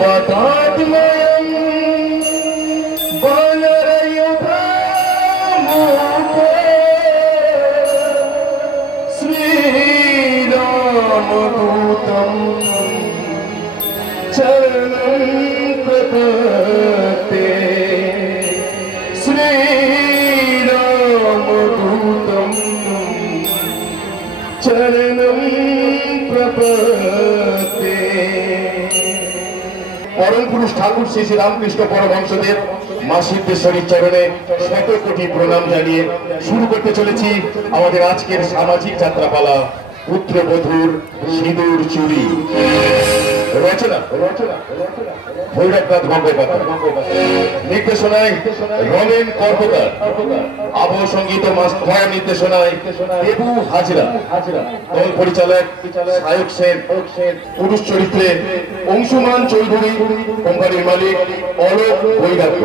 बतात्मयं वानरयुधामुखे श्रीरामदूतं चरणं प्रपद्ये श्रीरामदूतं चरणं प्रपद्ये। परम पुरुष ठाकुर श्री श्री रामकृष्ण परमहंसदेव মা সিদ্ধেশ্বরীর চরণে শত কোটি প্রণাম জানিয়ে শুরু করতে চলেছি আমাদের আজকের সামাজিক যাত্রাপালা পুত্রবধূর সিঁদুর চুরি। রচনা ভৈরবনাথ গঙ্গোপাধ্যায়, নির্দেশনায় রমেন কর্মকার, আবহ সঙ্গীত মাস্টার নির্দেশনায় দেবু হাজরা, দল পরিচালক সায়ক সেন, পুরুষ চরিত্রে অংশুমান চৌধুরী, কোম্পানির মালিক অলোক বৈরাগ্য,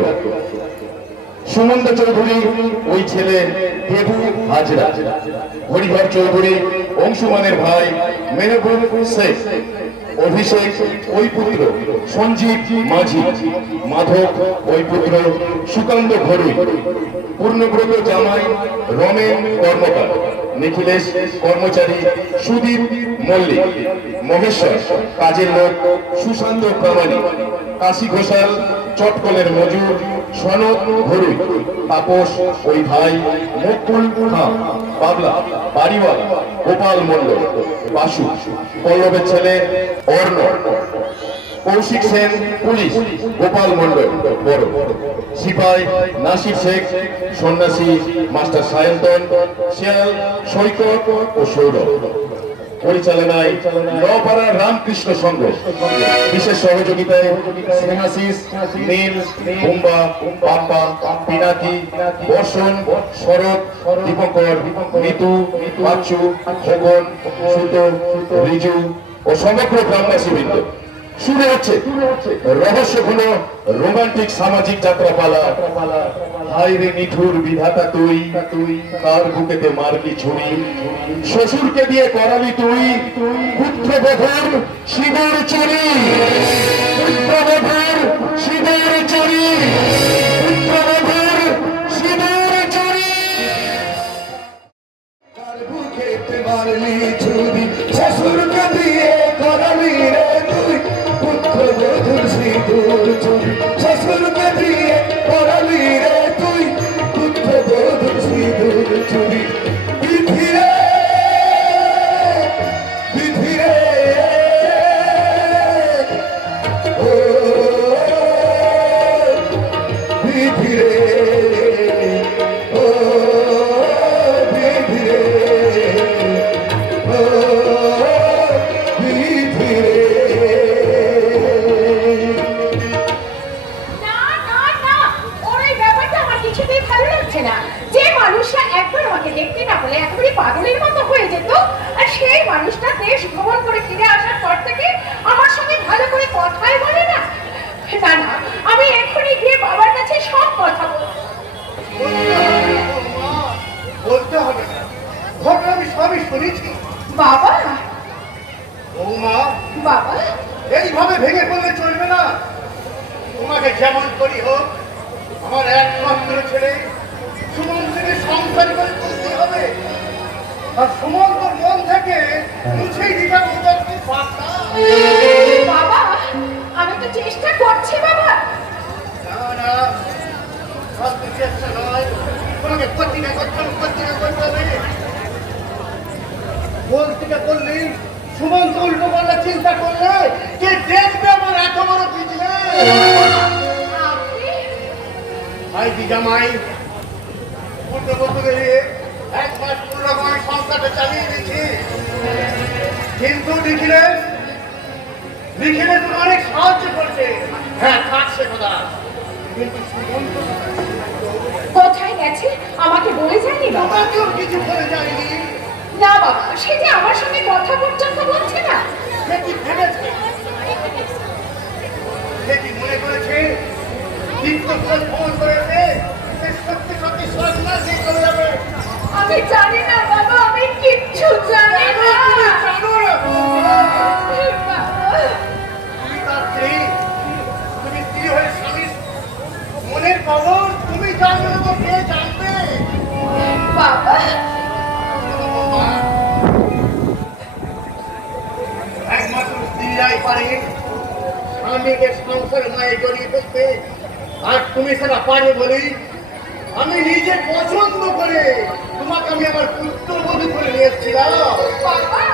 সুমন্ত চৌধুরী ওই ছেলে দেবু হাজরা, হরিহর চৌধুরী অংশুমানের ভাই মেহবুব শেখ, অভিষেক ওই পুত্র সঞ্জীব মাঝি, মাধব ওই পুত্র সুকান্ত ঘরুই, পূর্ণব্রত জামাই রমেন কর্মকার, নিখিলেশ কর্মচারী সুদীপ মল্লিক, মহেশ্বর কাজের লোক সুশান্ত প্রামাণিক, কাশী ঘোষাল চটকলের মজুর সনদ ঘরুই, তাপস ওই ভাই মুকুল খান, বাবলা বাড়িওয়ালা গোপাল মন্ডল, বাসু পল্লবের ছেলে অর্ণ, কৌশিক সেন পুলিশ, গোপাল মন্ডল বড়, সিপাই নাসির শেখ, সন্ন্যাসী মাস্টার সায়ন্তন, শিয়াল সৈকত ও সৌরভ। পরিচালনায় নপাড়া রামকৃষ্ণ সংঘ, বিশেষ সহযোগিতায় স্নেহাশিস, নীল, বুম্বা, পাপ্পা, পিনাকি, বর্ষণ, শরৎ, দীপঙ্কর, মিতু, বাচ্চু, খোকন, সুতো, রিজু ও সমগ্র গ্রামবাসীবৃন্দ। শুরু হচ্ছে রহস্যঘন রোমান্টিক সামাজিক যাত্রাপালা। হায় রে নিঠুর বিধাতা তুই, কার বুকেতে মারলি ছুরি, শ্বশুরকে দিয়ে করালি তুই পুত্রবধূর সিঁদুর চুরি, পুত্রবধূর সিঁদুর চুরি, পুত্রবধূর সিঁদুর চুরি। কার বুকেতে মারলি ছুরি, শ্বশুরকে দিয়ে করালি রে তুই পুত্রবধূর সিঁদুর চুরি, শ্বশুরকে দিয়ে করালি রে তুই পুত্রবধূর সিঁদুর চুরি। বিধিরে বিধিরে ও বিধিরে ও বিধিরে ও বিধিরে। যে মানুষটা একবার আমাকে দেখতে না বলে একেবারে পাগলের মতো হয়ে যেত, আর সেই মানুষটা দেশ ভ্রমণ করে ফিরে আসার পর থেকে আমার সঙ্গে ভালো করে কথাই বলে না। না না, আমি এখনই গিয়ে বাবার কাছে সব কথা বলতে হবে না, ঘটনা আমি সবই শুনেছি। বাবা বৌমা, বাবা এইভাবে ভেঙে পড়লে চলবে না। তোমাকে যেমন করি হোক আমার একমাত্র ছেলে সুমন্তকে সংসার করে তুলতে হবে, আর সুমন্তর মন থেকে মুছেই দিতে হবে। বাবা আমি তো চেষ্টা করছি বাবা। না না, সব চেষ্টা নয়, তোমাকে প্রতিজ্ঞা করতে হবে। বলতে করলি সুমন্ত উল্টো পাল্টা চিন্তা করলে কে দেখবে আমার এত বড় বিজনেস? ভাই দি জামাই পুত্রবধূ বেরিয়ে 1 মাস পুরো রকম আমি সংসারটা চালিয়ে দিচ্ছি, কিন্তু নিখিলেশ অনেক সাহায্য করছে। হ্যাঁ থাকছে কথা, কিন্তু সুমন্ত কোথায় গেছে আমাকে বলে যায়নি বাবা? কেউ কিছু করে যায়নি। না বাবা, সে যে আমার সঙ্গে কথা পর্যন্ত বলছে না। সে কি ভেবেছে, সে কি মনে করেছে ফোন করেছে সত্যি সত্যি সরাসরি চলে যাবে? আমি জানি না বাবা, আমি কিচ্ছু জানি না। তুমি তার স্ত্রী, একমাত্র স্ত্রীরাই পারে স্বামীকে সংসার মায়ে জড়িয়ে ফেলতে, আর তুমি সেটা পারে বলেই আমি নিজে পছন্দ করে তোমাকে আমি আমার পুত্রবধূ করে নিয়ে এসেছিলাম। বাবা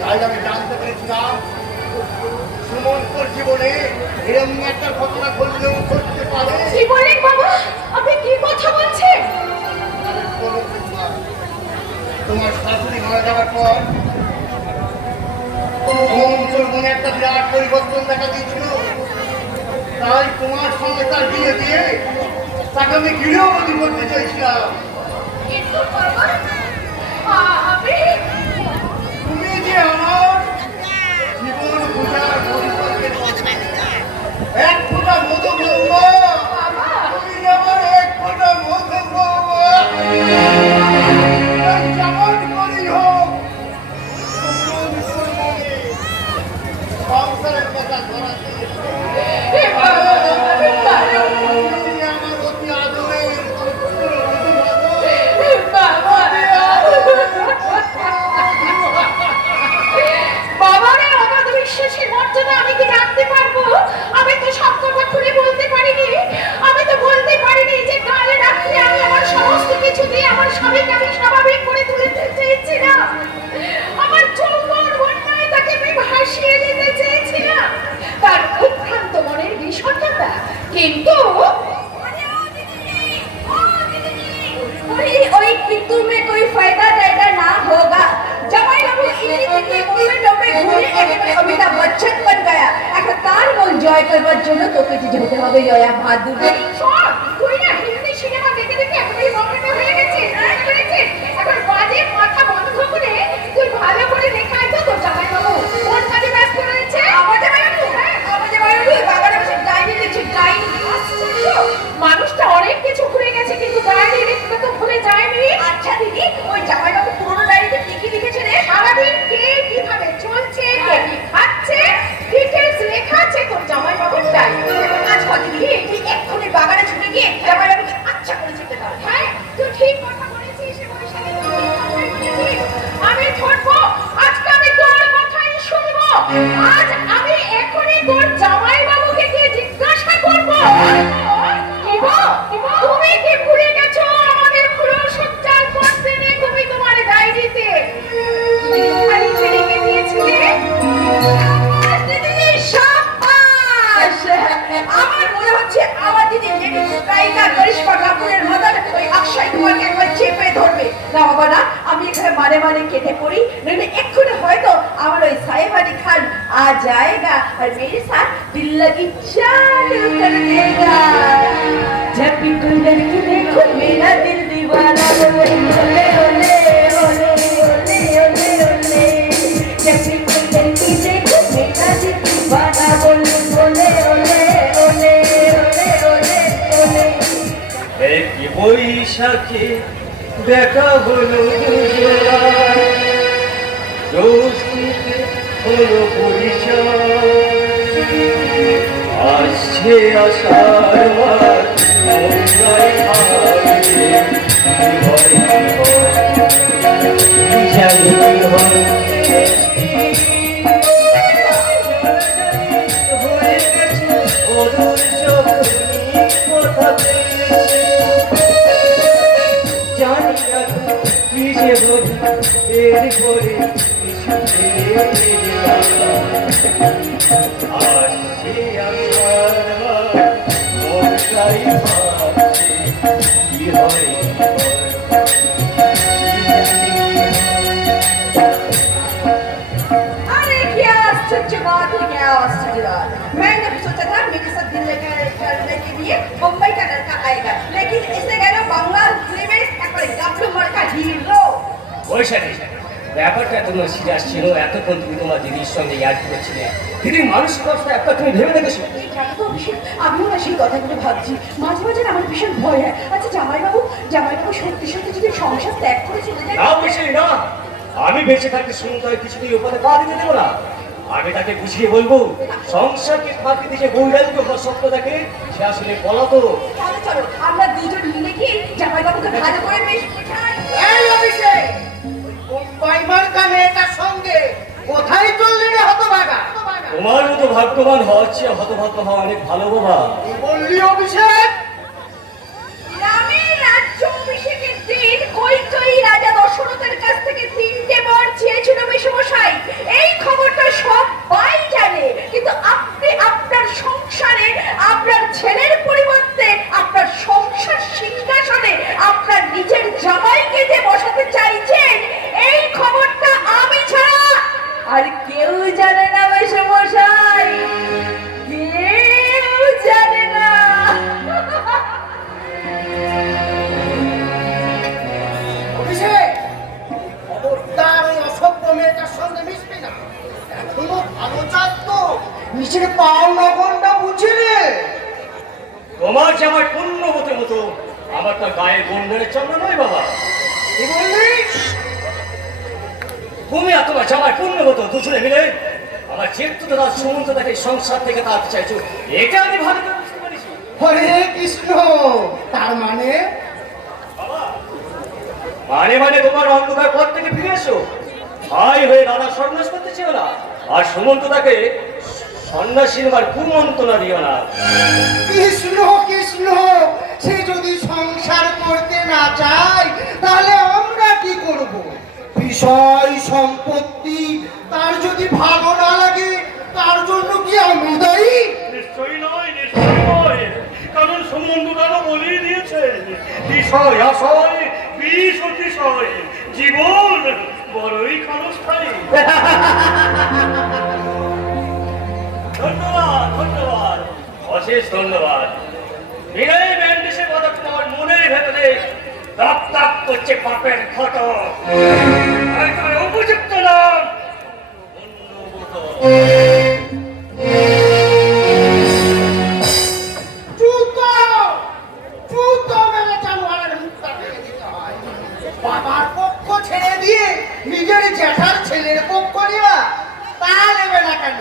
তাই আমি জানতে পেরেছিলাম সুমন্তর জীবনে এরকম একটা ঘটনা ঘটলেও ঘটতে পারে। কি বলেন বাবা, আপনি কি কথা বলছেন? তোমার শাশুড়ি মারা যাওয়ার পর সুমন্তর মনে একটা বিরাট পরিবর্তন দেখা দিয়েছিল। তাই তোমার সঙ্গে তার বিয়ে দিয়ে তাকে আমি গৃহবধূ করতে চাইছিলাম। কিন্তু বাবা আমি তুমি যে আমার জীবন পূজার পরিকল্পের এক ফোঁটা মধু বৌমা, তুমি আমার এক ফোঁটা মধু বৌমা। যেমন করি হোক সংসারের কথা ধরাতে তুমি আমার অতি আদরের পুত্রবধূ মাগো। বাবারে অগাধ বিশ্বাসের মর্যাদা আমি কি রাখতে পারবো? আমি তো সব কথা খুলে বলতে পারিনি। আমি তো বলতে পারিনি যে কাল রাত্রে আমি আমার সমস্ত কিছু দিয়ে আমার স্বামীকে আমি স্বাভাবিক করে তুলতে চেয়েছিলাম। আমার যৌবন বন্যায় তাকে আমি ভাসিয়ে দিতে চেয়েছিলাম, তার উদ্ভ্রান্ত মনের বিষণ্ণতা। কিন্তু ওই কিন্তু में कोई फायदा टायदा ना होगा। जमाई बाबू इन्हीं থেকে মুভি টপে ঘুরে একেবারে অমিতাভ বচ্চন बन गया। এখন তার মন জয় করবার জন্য তোকে যে যেতে হবে জয়া ভাদুরী। শোন, তুই না হিন্দি সিনেমা দেখে দেখে একেবারে বকরেটা হয়ে গেছিস, বুঝেছিস? এখন বাজে মাথা বন্ধ করে তুই ভালো করে দেখা তো তোর জামাইবাবু কোন কাজে ব্যস্ত রয়েছে। আমাদের বাবু আমাদের বাবু বাবার কাছে ডাইনি লিখছে ডাইনি। আশ্চর্য, মানুষটা অনেক কিছু ভুলে গেছে কিন্তু ডায়েরি লিখতে তো ভুলে যায়নি। আচ্ছা দিদি ওই জামাই বাবু পুরনো ডায়েরিতে কি কি লিখেছে রে? সারাদিন কে কিভাবে চলছে, কে কি খাচ্ছে, ডিটেলস লেখা আছে তোর জামাইবাবুর ডায়েরি। আজ কত দিদি তুই এক্ষুনি বাগানে ছুটে গিয়ে জামাই বাবুকে আচ্ছা করে চেপে দাও। হ্যাঁ, তুই ঠিক কথা বলেছিস এবং সেটা তুই ঠিক কথাই বলেছিস। আমি ধরবো, আজকে আমি তোর কথাই শুনবো। আজ আমি এখনই তোর জামাইবাবুকে গিয়ে জিজ্ঞাসা করবো, কি গো, তুমি কি ভুলে গেছো আমাদের ফুল সজ্জার পর দিনে তুমি তোমার ডায়েরিতে লিখে রেখে দিয়েছিলে? শাবাশ দিদি শাবাশ। আমার মনে হচ্ছে আমার দিদি লেডি স্ট্রাইকার করিশ্মা কাপুরের মতন ওই অক্ষয় কুমারকে একবার চেপে ধরবে। না বাবা না, আমি এখানে মানে মানে কেটে পড়ি, নইলে এক্ষুনি হয়তো আমার ওই সাহেব আলী খান आ जाएगा और मेरे साथ दिल लगी चालू कर देगा। जब भी कोई लड़की देखो मेरा दिल दीवाना बोले ओले ओले ओले ओले ओले ओले। जब भी कोई लड़की देखो मेरा दिल दीवाना बोले ओले ओले ओले ओले ओले ओले। এক বৈশাখে দেখা হলো দুজনার, জ্যোৎস্নাতে হলো পরিচয়। আসছে আষাঢ় মাস, মনটাই ভাবে কি হয় কি হয়, কি জানি কি হয়। হয়ে গেছে অদূর যখনই কথা পেয়েছে, জানি না তো কি যে হবে এরপরে কিছু ভেবে গেলাম। আসছে আষাঢ় মাস, মনটাই ভাবছে কি হয় কি হয়, কি জানি কি হয়। अरे क्या आश्चर्य बात है, क्या आश्चर्य बात। मैंने भी सोचा था मेरे साथ दिल लेकर करने के लिए मुंबई का लड़का आएगा, लेकिन इसे गए ना बंगाल फिल्म में एक डब्लू मर का हीरो। বৈশাখী, ব্যাপারটা তোমার সিরিয়াস ছিল। এতক্ষণ তুমি তোমার দিদির সঙ্গে ইয়াদ করেছিলে। দিদির মানসিক অবস্থা একটা তুমি ভেবে দেখেছো? জানো তো অভিষেক, আমিও না সেই কথাগুলো ভাবছি। মাঝে মাঝে না আমার ভীষণ ভয় হয়। আচ্ছা জামাইবাবু সত্যি সত্যি যদি সংসার ত্যাগ করে চলে যায়? না বেশি না, আমি বেঁচে থাকতে সুন্দর কিছুতেই ওপরে পা দিতে দেবো না। আমি তাকে বুঝিয়ে বলবো সংসারকে ফাঁকি দিয়ে বৈরাগ্য বা স্বপ্ন দেখে সে আসলে পলাতক। চলো চলো আমরা দুজন মিলে গিয়ে জামাইবাবুকে ভালো করে বেশ বোঝাই। এই অভিষেক, বোম্বাই মার্কা মেয়েটার সঙ্গে কোথায় চললি রে হতভাগা? তোমার মতো ভাগ্যবান হওয়ার চেয়ে হতভাগ্য হওয়া অনেক ভালো বাবা। কি বললি অভিষেক? রামের রাজ্য অভিষেকের দিন কৈকেয়ী রাজা দশরথের কাছ থেকে 3টে বর চেয়েছিল মেসোমশাই। এই খবরটা সবাই জানে, কিন্তু আপনি আপনার সংসারে আপনার ছেলের পরিবর্তে আপনার সংসার সিংহাসনে আপনার নিজের জামাইকে যে বসাতে চাইছেন, এই খবরটা আমি ছাড়া আর কেউ জানে না মেসোমশাই, কেউ জানে না। অভিষেক, খবরদার ওই অসভ্য মেয়েটার সঙ্গে মিশবি না। এখনো ভালো চাস তো, নিচের পাওনা কোনটা বুঝি রে? তোমার জামাই পুণ্যবতের মতো আমার তার গায়ের বন্ধনের জন্য নয় বাবা। কি বললি? তুমি আর তোমার জামাই পুণ্যবত দুজনে মিলে আমার চেত্ত দাদা সুমন্ত তাকে সংসার থেকে তাড়াতে চাইছো, এটা আমি ভালো করে বুঝতে পারিছি। হরে কৃষ্ণ, তার মানে? মানে মানে তোমার অন্ধকার পথ থেকে ফিরে এসো, ভাই হয়ে দাদা সন্ন্যাস করতে চেও না, আর সুমন্ত তাকে সন্ন্যাসী নেবার কুমন্ত্রণা দিও না। কৃষ্ণ কৃষ্ণ, সে যদি সংসার করতে না চায় তাহলে আমরা কি করব? বিষয় সম্পত্তি তার যদি ভালো না লাগে তার জন্য কি আমি দায়ী? নিশ্চয়ই নয়, নিশ্চয়ই নয়, কারণ সুমন্ত দাদা বলেই দিয়েছে বিষয় আশয় বিষ অতিশয়, জীবন বড়ই ক্ষণস্থায়ী। ধন্যবাদ ধন্যবাদ, অশেষ ধন্যবাদ। বিনয় ব্যান্ডেসের কথা তোমার মনের ভেতরে তাপ তাপ করছে পাপের ক্ষত। আর তোমার উপযুক্ত নাম পুণ্যবত। জুতো জুতো মেরে জানোয়ারের মুখটা ভেঙে দিতে হয়। বাবার পক্ষ ছেড়ে দিয়ে নিজের জ্যাঠার ছেলের পক্ষ নেওয়া, তা নেবে না কেন?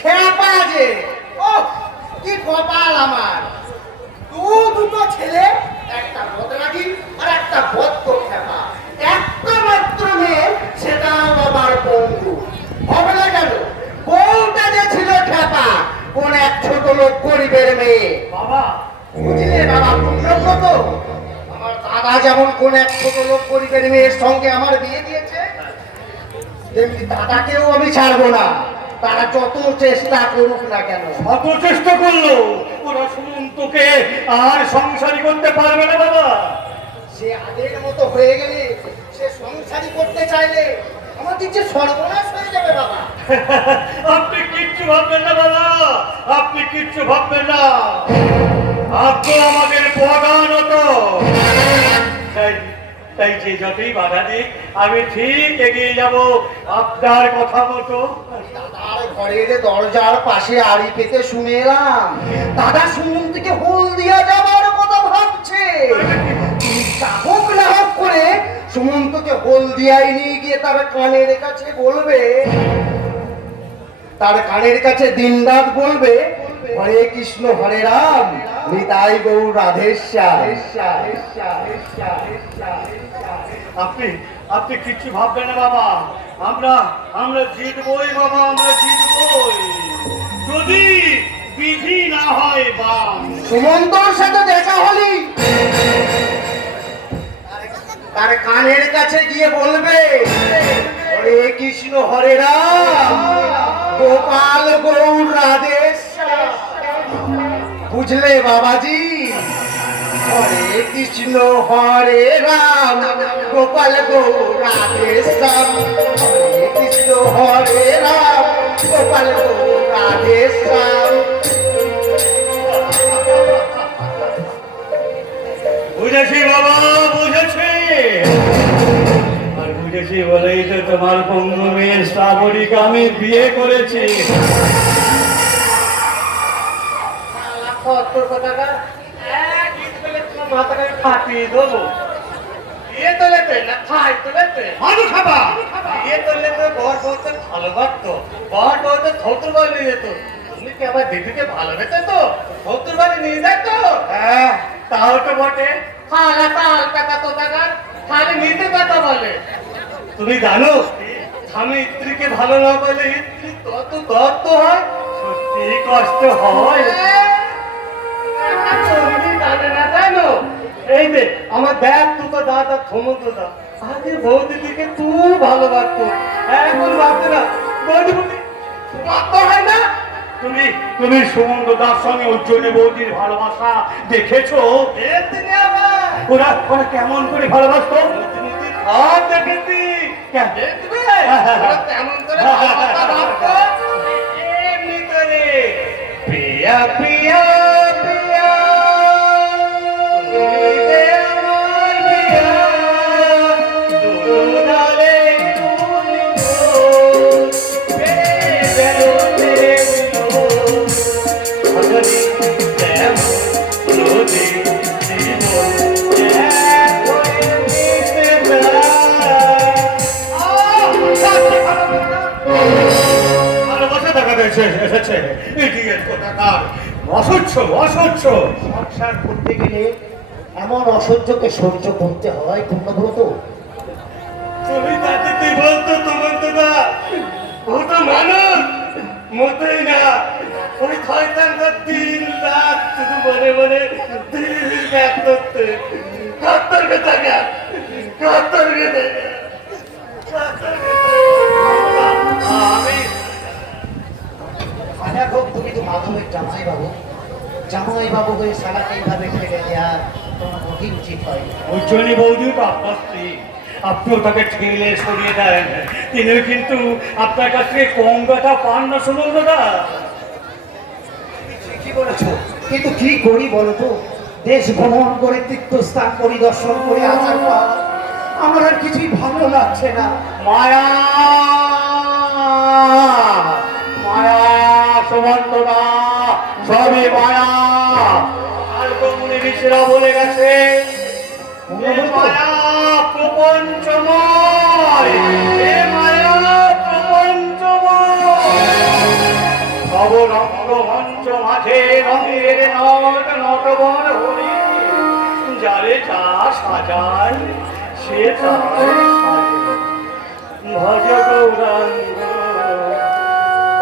খেপা যে, ও কি কপাল আমার! দুটো ছেলে, একটা বদরাগী আর একটা বদ্ধ খেপা। একটা মাত্র মেয়ে, সেটাও বাবার বন্ধু। হবে না কেন? বউটা যে ছিল খেপা, কোন এক ছোট লোক গরিবের মেয়ে। বাবা, বুঝলে বাবা, পুণ্যব্রত, আমার দাদা যেমন কোন এক ছোট লোক গরিবের মেয়ের সঙ্গে আমার বিয়ে দিয়েছে, তেমনি দাদাকেও আমি ছাড়বো না, তারা যত চেষ্টা করুক না কেন। অত চেষ্টা করলো ওরা সুমন্তকে আর সংসারী করতে পারবে না বাবা। সে আগের মতো হয়ে গেলে, সে সংসারী করতে চাইলে আমাদের যে সর্বনাশ হয়ে যাবে বাবা। আপনি কিচ্ছু ভাববেন না বাবা, আপনি কিচ্ছু ভাববেন না। আপনি আমাদের প্রধানত, তাই তাই যে যতই বাধা দিক আমি ঠিক এগিয়ে যাব আপনার কথা মতো। দাদার ঘরের দরজার পাশে আড়ি পেতে শুনে এলাম দাদা সুমন্তকে হোল দিয়া যাবার কথা ভাবছে। হোক না হোক করে সুমন্তকে হোল দিয়াই নিয়ে গিয়ে তার কানের কাছে বলবে, তার কানের কাছে দিনরাত বলবে, হরে কৃষ্ণ হরে রাম নিতাই গৌর রাধেশ্যাম। আপনি আপনি কিচ্ছু ভাববেন না বাবা, আমরা আমরা জিতবই বাবা, আমরা জিতবই, যদি বিধি না হয় বাম। সুমন্তর সাথে দেখা হলি তার কানের কাছে গিয়ে বলবে, হরে কৃষ্ণ হরে রাম গোপাল গৌর রাধেশ্যাম। বুঝলে বাবাজি? হরে কৃষ্ণ হরে রাম গোপাল গৌর রাধেশ্যাম। হরে কৃষ্ণ হরে রাম গোপাল গৌর রাধেশ্যাম। বুঝেছি বাবা, বুঝেছি, আর বুঝেছি বলেই তো তোমার পঙ্গু মেয়ে শ্রাবণীকে আমি বিয়ে করেছি। মাথাটা ফাটিয়ে দেবো। বিয়ে তো লেতে না খাই তো লেতে আলু খাবা বিয়ে করলে তো বর বউতে ভালো বাড়তো বর বউতে ঠোঁটুর বাড়ি নিয়ে যেত তুমি কি আবার দিদিকে ভালোবেসে তো ঠোঁটুর বাড়ি নিয়ে যায় তো হ্যাঁ তাও তো বটে খালা তাল কাকা তো টাকা খালি নিতে কথা বলে তুমি জানো স্বামী স্ত্রীকে ভালো না বলে স্ত্রী তত তত্ত্ব হয় সত্যি কষ্ট হয় তুমি জানে না জানো এই যে আমার ব্যাগ দুটো দাদা থমন্ত দা আগে বৌদি দিকে তুই ভালোবাসতো এখন ভাবতে না বৌদি বৌদি কত হয় না তুমি তুমি সুমন্ত দাস সঙ্গে উজ্জ্বলী বৌদির ভালোবাসা দেখেছো? এদিনে আবার ওরা ওরা কেমন করে ভালোবাসতো? সব দেখেছি দেখবে ওরা তেমন করে ভালোবাসা ভাবতো এমনি করে প্রিয়া প্রিয়া প্রিয়া তুমি যে আমার প্রিয়া দুলালে তুমি ভগনি তেমন নদী জীবন এক হয়ে মিশে ভালোবাসা দেখা এসেছে ইডিয়েট কোথাকার অসহ্য অসহ্য সংসার করতে গেলে এমন অসহ্যকে সহ্য করতে হয় পূর্ণব্রত। তুমি তাতে তুই বলতো তোমার তো না ও তো মানুষ মতেই না ওই শয়তানটা দিন রাত শুধু মনে মনে দিল্লির ব্যাগ করতে কাত্তর কথা গা কাত্তর গেছে আমি আজা হোক তুমি তো মাধবের জামাই বাবু হয়ে সারাকে এইভাবে ফেলে দেওয়া তোমার কি উচিত হয়? উজ্জ্বলী বৌদি তো আপনার স্ত্রী আপনিও তাকে ঠেলে সরিয়ে দেন তিনিও কিন্তু আপনার কাছ থেকে কম ব্যথা পান না সুমন্ত দা ঠিকই বলেছো, কিন্তু কি করি বলো তো? দেশ ভ্রমণ করে তীর্থস্থান পরিদর্শন করে আসার পর আমার আর কিছুই ভালো লাগছে না। মায়া মায়া সুমন্ত দা সবই মায়া আর তো মুনি ঋষিরা বলে গেছে এ মায়া প্রপঞ্চময় এ মায়া প্রপঞ্চময় সব রঙ্গ মঞ্চ মাঝে রঙের নট নটবর হরি যারে যা সাজায় সে তাই সাজে ভজ গৌরাঙ্গ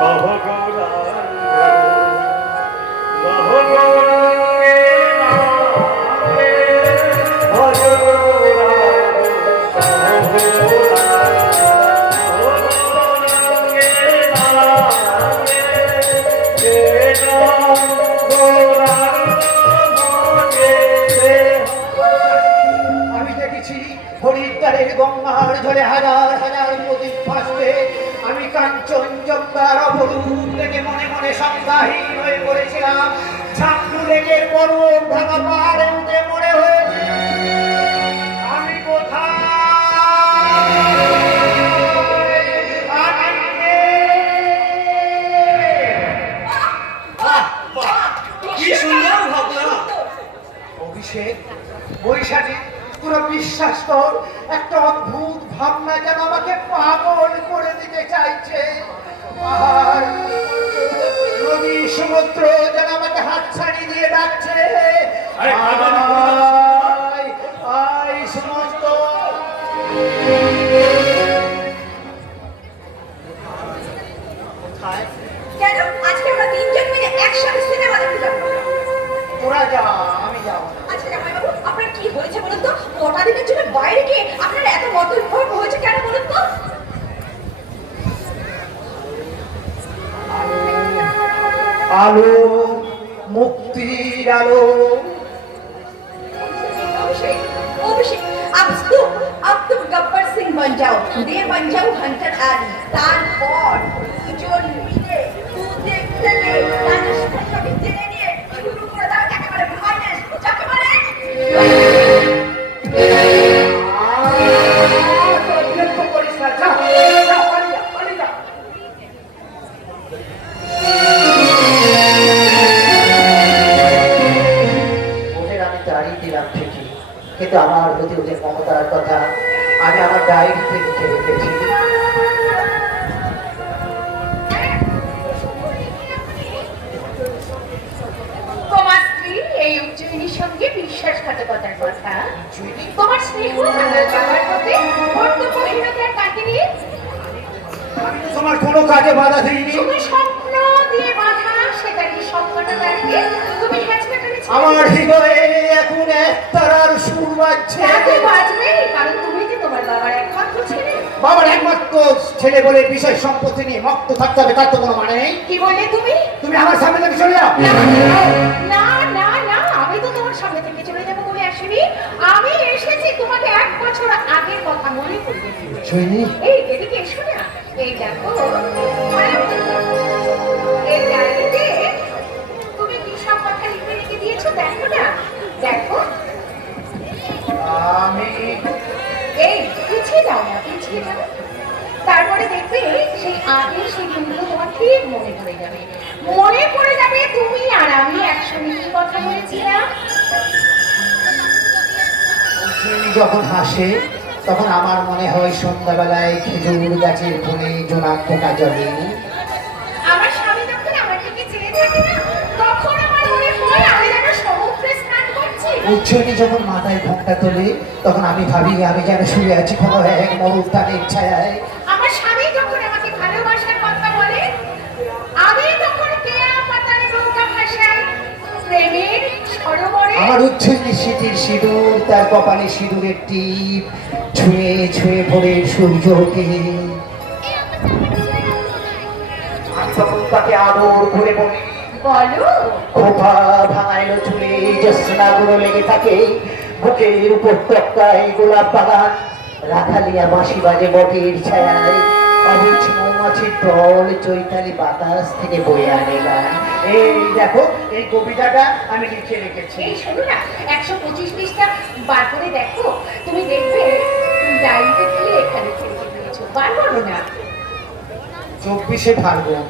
কহ গৌরাঙ্গ কহ গৌরাঙ্গে নামে ভজ গৌরাঙ্গ কহ গৌরাঙ্গ কহ গৌরাঙ্গে নামে যে নাম গৌরাঙ্গ ভজে আমি দেখেছি হরিদ্বারের গঙ্গার জলে হাজার হাজার প্রদীপ ভাসবে। আমি কাঞ্চনজঙ্ঘার অপরূপ থেকে মনে মনে সংজ্ঞাহীন হয়ে পড়েছিলাম। ঝাঁকড়ু লেকের পর্বত ঢাকা পাহাড়ে উঠে মনে হয়েছে আমি কোথায়? আমি কে? কি সুন্দর ভাবনা অভিষেক বৈশাখী তোরা বিশ্বাস কর, একটা অদ্ভুত ভাবনা যেন আমাকে পাগল করে দিতে চাইছে। পাহাড় নদী সমুদ্র যেন আমাকে হাত ছাড়ি দিয়ে ডাকছে আরে, আয়, আয় সমস্ত। কোথায়? কেন আজকে আমরা তিনজন মিলে একসাথে সিনেমা দেখতে যাবো? তোরা যা, আমি যাবো না। আচ্ছা জামাইবাবু, আপনার কি হয়েছে বলুন তো? কটা দিনের জন্য বাইরে গিয়ে আপনার এত মতভেদ হয়েছে কেন বলুন তো? আলো, মুক্তির আলো। अभिषेक, अभिषेक, अब तुम गब्बर सिंह बन जाओ, दे बन जाओ हंटर एली, तारपॉट, দুজন মিলে দুধের থেকে রাজস্থানকে টেনে নিয়ে শুরু করে দাও একেবারে ভাইরাস, যাকে বলে লক্ষ্য করিস না, যা, যা, পালিয়ে যা, পালিয়ে যা। ওদের আমি তাড়িয়ে দিলাম ঠিকই, কিন্তু আমার প্রতি ওদের মমতার কথা বিশ্বাসঘাতকতার কথা? তোমার স্নেহ আমার বাবার প্রতি কর্তব্যহীনতার কাহিনী? আমি তো তোমার কোনো কাজে বাধা দিইনি। তুমি স্বপ্ন দিয়ে বাঁধা সেটাকে স্বপ্নটা দাঁড়িয়ে তুমি হ্যাচমেটারি আমার হৃদয়ে এখন একতারার সুর বাজছে। এত বাজবে কারণ তুমি যে তোমার বাবার একমাত্র ছেলে। বাবার একমাত্র ছেলে বলে বিষয় সম্পত্তি নিয়ে মক্ত থাকতে হবে তার তো কোনো মানে নেই। কি বলে তুমি? তুমি আমার সামনে থেকে চলে যাও। না না না না, আমি তো তোমার সামনে থেকে চলে যাবো বলে আসিনি। আমি এসেছি তোমাকে 1 বছর আগের কথা মনে করিয়ে দিতে। সৈনী, এই এদিকে এসো না। এই দেখো, এই ডায়েরিতে তুমি কি সব কথা লিখে রেখে দিয়েছো দেখো না। দেখো, আমি এই পিছিয়ে যাও না, পিছিয়ে যাও। তারপরে দেখবে সেই আগের সেই দিনগুলো তোমার ঠিক মনে পড়ে যাবে। মনে পড়ে যাবে তুমি আর আমি একসঙ্গে কি কথা বলেছিলাম। সৈনী যখন হাসে তখন আমার মনে হয় সন্ধ্যাবেলায় খেজুর গাছের কোণে জোনাক পোকা জলে। আমার স্বামী যখন আমার দিকে চেয়ে থাকে না, তখন আমার মনে হয় আমি যেন সমুদ্রে স্নান করছি। উচ্ছনি যখন মাথায় ঘোমটা তোলে তখন আমি ভাবি আমি যেন শুয়ে আছি কোনো এক মরুদ্যানের ছায়ায়। আমার স্বামী যখন আমাকে ভালোবাসার কথা বলে, আমি তখন কেয়া পাতার নৌকা ভাষায় প্রেমের সরোবরে। আমার উচ্ছন্নি স্মৃতির সিঁদুর তার কপালে সিঁদুরের টিপ ছুঁয়ে ছুঁয়ে ভোরে সূর্য ওঠে। আমি তখন তাকে আদর করে বলি, বলো, খোপা ভাঙাইলো চুলে জ্যোৎস্নাগুলো লেগে থাকে, বুকের উপর তক্কায় গোলাপ বাগান, রাখালিয়া বাঁশি বাজে বটের ছায়ায়, অবুঝ মৌমাছির দল চৈতালি বাতাস থেকে বয়ে আনে গান। এই দেখো এই কবিতাটা আমি লিখে রেখেছি। এই শোনো না, 125 পৃষ্ঠা বার করে দেখো। তুমি দেখবে ডায়েরিতে কি লেখা লিখে রেখে দিয়েছো। বার করো না। 24শে ফাল্গুন,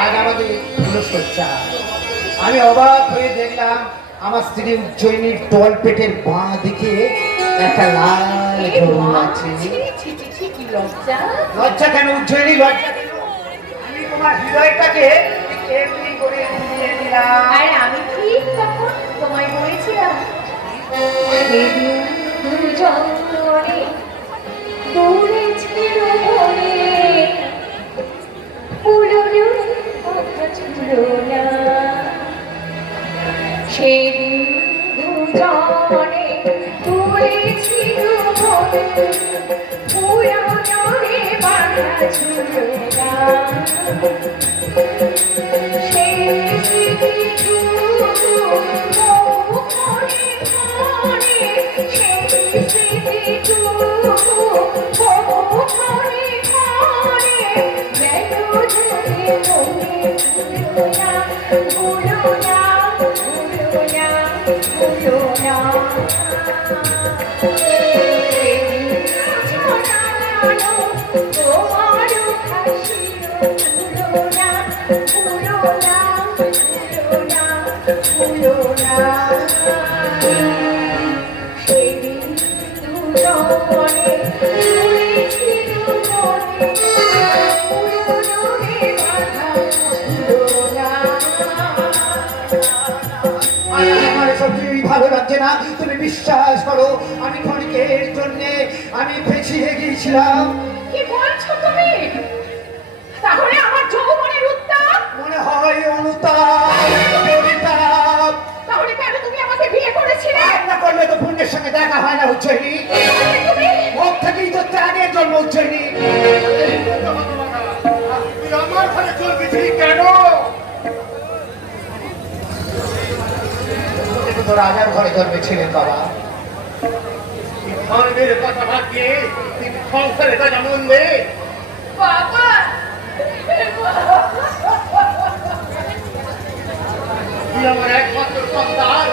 আজ আমাদের পুরস্কার। আমি অবাক হয়ে দেখলাম আমার স্ত্রী উজ্জয়িনীর তল পেটের বাঁ দিকে একটা লাল এই ঝোল মা, আছে। ছি, ছি, ছি, ছি, কি লজ্জা। লজ্জা কেন উজ্জয়িনী, লজ্জা কেন? আমি তোমার হৃদয়টাকে এমনি করে দিয়ে দিলাম। আর আমি ঠিক তখন তোমায় বলেছিলাম, সেদিন দুজনে দূরে ছিল বলে পুরনো কথা ছিল না। সেদিন দুজনে দূরে ছিল বলে পুরনো রে বাধা ছিল না। আমার এসব কিছুই ভালো লাগছে না। তুমি বিশ্বাস করো আমি ক্ষণিকের জন্য আমি পেছিয়ে গিয়েছিলাম। কি বলছো তুমি? তাহলে আমার যৌবনের উত্তাপ? মনে হয় অনুতাপ, পরিতাপ। তাহলে কেন তুমি আমাকে বিয়ে করেছিলে? না করলে তো পুণ্যের সঙ্গে দেখা হয় না উজ্জয়িনী। তুমি মুখ থেকেই তো ত্যাগের জন্ম উজ্জয়িনী। তুই আমার ঘরে চলতেছিলি কেন? তুমি তো রাজার ঘরে জন্মেছিলেন বাবা। ধর্মের কথা ভাবিয়ে তুই সংসারে কাজা মন দে। বাবা, তুই আমার একমাত্র সন্তান।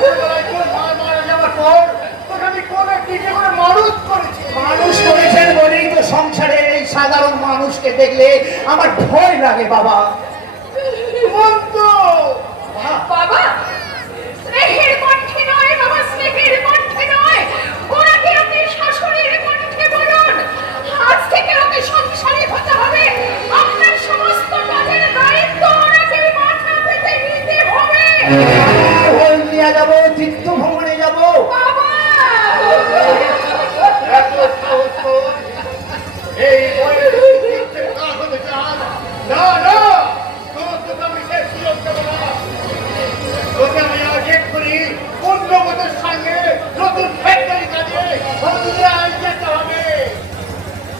ছোটবেলায় তোর মা মারা যাওয়ার পর তোকে আমি কোলে পিঠে করে মানুষ করেছি। মানুষ করেছেন বলেই তো সংসারের এই সাধারণ মানুষকে দেখলে আমার ভয় লাগে বাবা। হেমন্ত! বাবা, স্নেহের কণ্ঠে নয় বাবা, স্নেহের কণ্ঠে নয়। ওনাকে আপনি শাশুড়ির কণ্ঠে বলুন। আজ থেকে ওকে সংসারে হতে হবে। আপনার সমস্ত কাজের দায়িত্ব ওনাকে মাথা পেতে নিতে হবে। হলদিয়া যাব, তীর্থ ভ্রমণে যাব। বাবা এত সাহস তোর? এই বয়সে তীর্থের কাজ হতে চাস? না না, তোকে আমি সে সুযোগ দেবো না। তোকে আমি আজ এক্ষুনি পুণ্যবতের সঙ্গে নতুন ফ্যাক্টরি কাজে হলদিয়ায় যেতে হবে।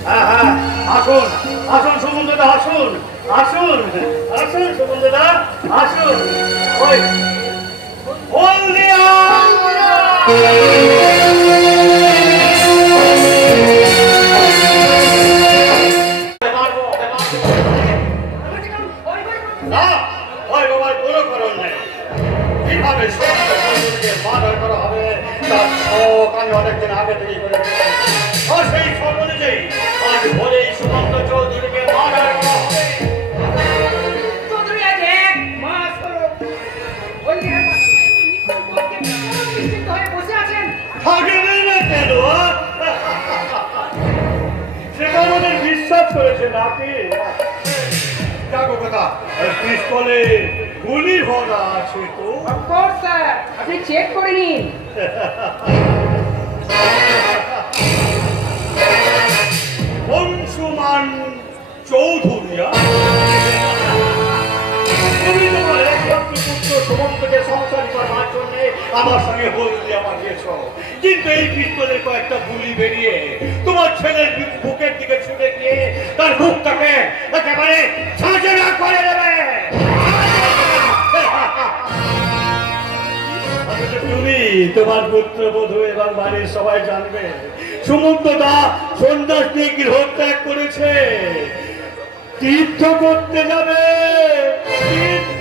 হ্যাঁ হ্যাঁ, আসুন আসুন সুমন্তদা, আসুন আসুন আসুন সুমন্তদা, আসুন। ওই হলদিয়া! না, ভয় বাবার কোনো কারণ নেই। কিভাবে সমস্ত বন্ধুকে মার্ডার করা হবে তার শখ আমি অনেকদিন আগে থেকেই করে রেখেছি। আর সেই শখ অনুযায়ী আজ ভোরেই সুমন্ত চৌধুরীকে মার্ডার করা হবে। চৌধুরী আজ 1 মাস হলো হলদিয়ার পাশে নিখোঁজ পথকে নিশ্চিন্ত হয়ে বসে আছেন। থাকবে না কেন? সেটা আমাদের বিশ্বাস করেছে নাকি? যাবো কথা, পিস্তলে গুলি ভরা আছে তো। অফকোর্স স্যার, আপনি চেক করে নিন। অংশুমান চৌধুরীয়া, তুমি তোমার একমাত্র পুত্র সুমন্তকে সংসার করার জন্য আমার সঙ্গে হলদিয়া পাঠিয়েছ, কিন্তু এই পিস্তলের কয়েকটা গুলি বেরিয়ে তোমার ছেলের বুকের দিকে ছুটে গিয়ে তার বুকটাকে একেবারে ঝাঁঝরা করে দেবে। তুমি তোমার পুত্রবধূ এবং বাড়ির সবাই জানবে সুমন্ত দা সন্ন্যাসী গৃহত্যাগ করেছে, তীর্থ করতে যাবে। তীর্থ।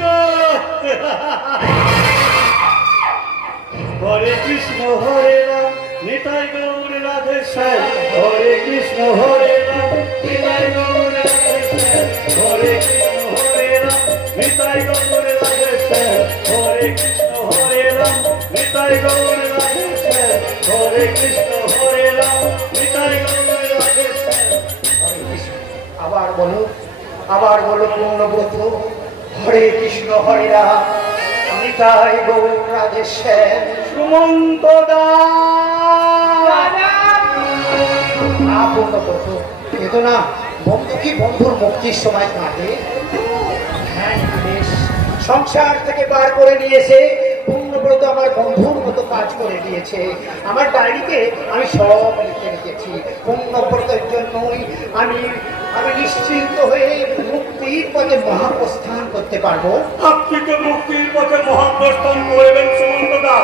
হরে কৃষ্ণ হরে রাম নিতাই গৌর রাধে শ্যাম, হরে কৃষ্ণ হরে রাম নিতাই গৌর রাধে শ্যাম, হরে কৃষ্ণ হরে রাম নিতাই গৌর রাধে শ্যাম, হরে কৃষ্ণ হরে রাম নিতাই গৌর রাধে শ্যাম, হরে কৃষ্ণ হরে রাম নিতাই গৌর রাধে শ্যাম। আবার বলো পূর্ণব্রত, হরে কৃষ্ণ হরে রাম নিতাই গৌর রাধে শ্যাম। সুমন্ত দা পূর্ণব্রত কেতো না, বন্ধু কি বন্ধুর মুক্তির সময় কাঁদে? হ্যাঁ বেশ, সংসার থেকে বার করে নিয়েছে, পূর্ণব্রত আমার বন্ধুর মতো কাজ করে দিয়েছে। আমার ডায়েরিতে আমি সব লিখে রেখেছি। পূর্ণব্রতের জন্যই আমি নিশ্চিন্ত হয়ে মুক্তির পথে মহাপ্রস্থান করতে পারবো। আপনি তো মুক্তির পথে মহাপ্রস্থান করবেন সুমন্ত দা,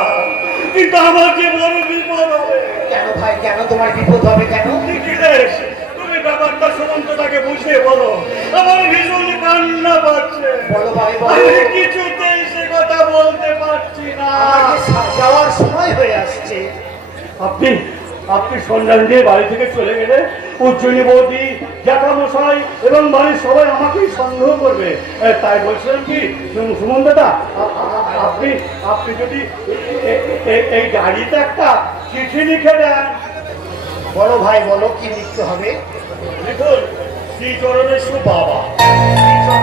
কিন্তু আমার যে বড় বিপদ হবে। কেন ভাই, কেন তোমার বিপদ হবে কেন? নিখিলেশ, তুমি ব্যাপারটা সুমন্ত দাকে বুঝিয়ে বলো, আমার ভীষণ কান্না পাচ্ছে। বলো ভাই, বলো। আমি কিছুতেই সে কথা বলতে পারছি না। আমার যে যাওয়ার সময় হয়ে আসছে। আপনি সন্ধান দিয়ে বাড়ি থেকে চলে গেলে উজ্জ্বনী বৌদি, জ্যাঠামশাই এবং বাড়ির সবাই আমাকেই সন্দেহ করবে। তাই বলছিলাম কি সুমন্ত দা, আপনি যদি এই গাড়িতে একটা চিঠি লিখে দেন। বলো ভাই, বলো কি লিখতে হবে? লিখুন, শ্রী চরণেশ্বর বাবা। বাবা,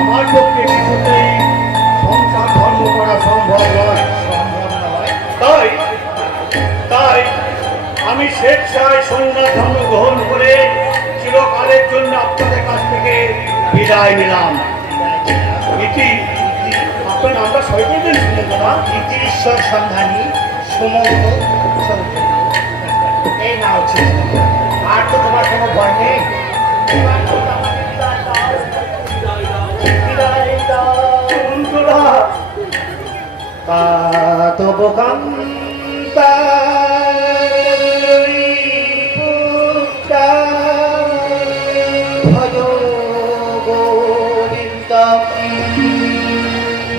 আমার পক্ষে কিছুতেই সংসার ধর্ম করা সম্ভব নয়। সম্ভব নয়। তাই আমি স্বেচ্ছায় সন্ন্যাস ধর্ম গ্রহণ করে চিরকালের জন্য আপনাদের কাছ থেকে বিদায় নিলাম। আপনার নামটা সই করবেন সুমন্ত না? ঈশ্বর সন্ধানী সুমন্ত চৌধুরী। এই নাও চিঠি। আর তো তোমার কোনো ভয় নেই। বিদায় দাও। সুমন্তরা, তবু কান্তা ভজ গোবিন্দ,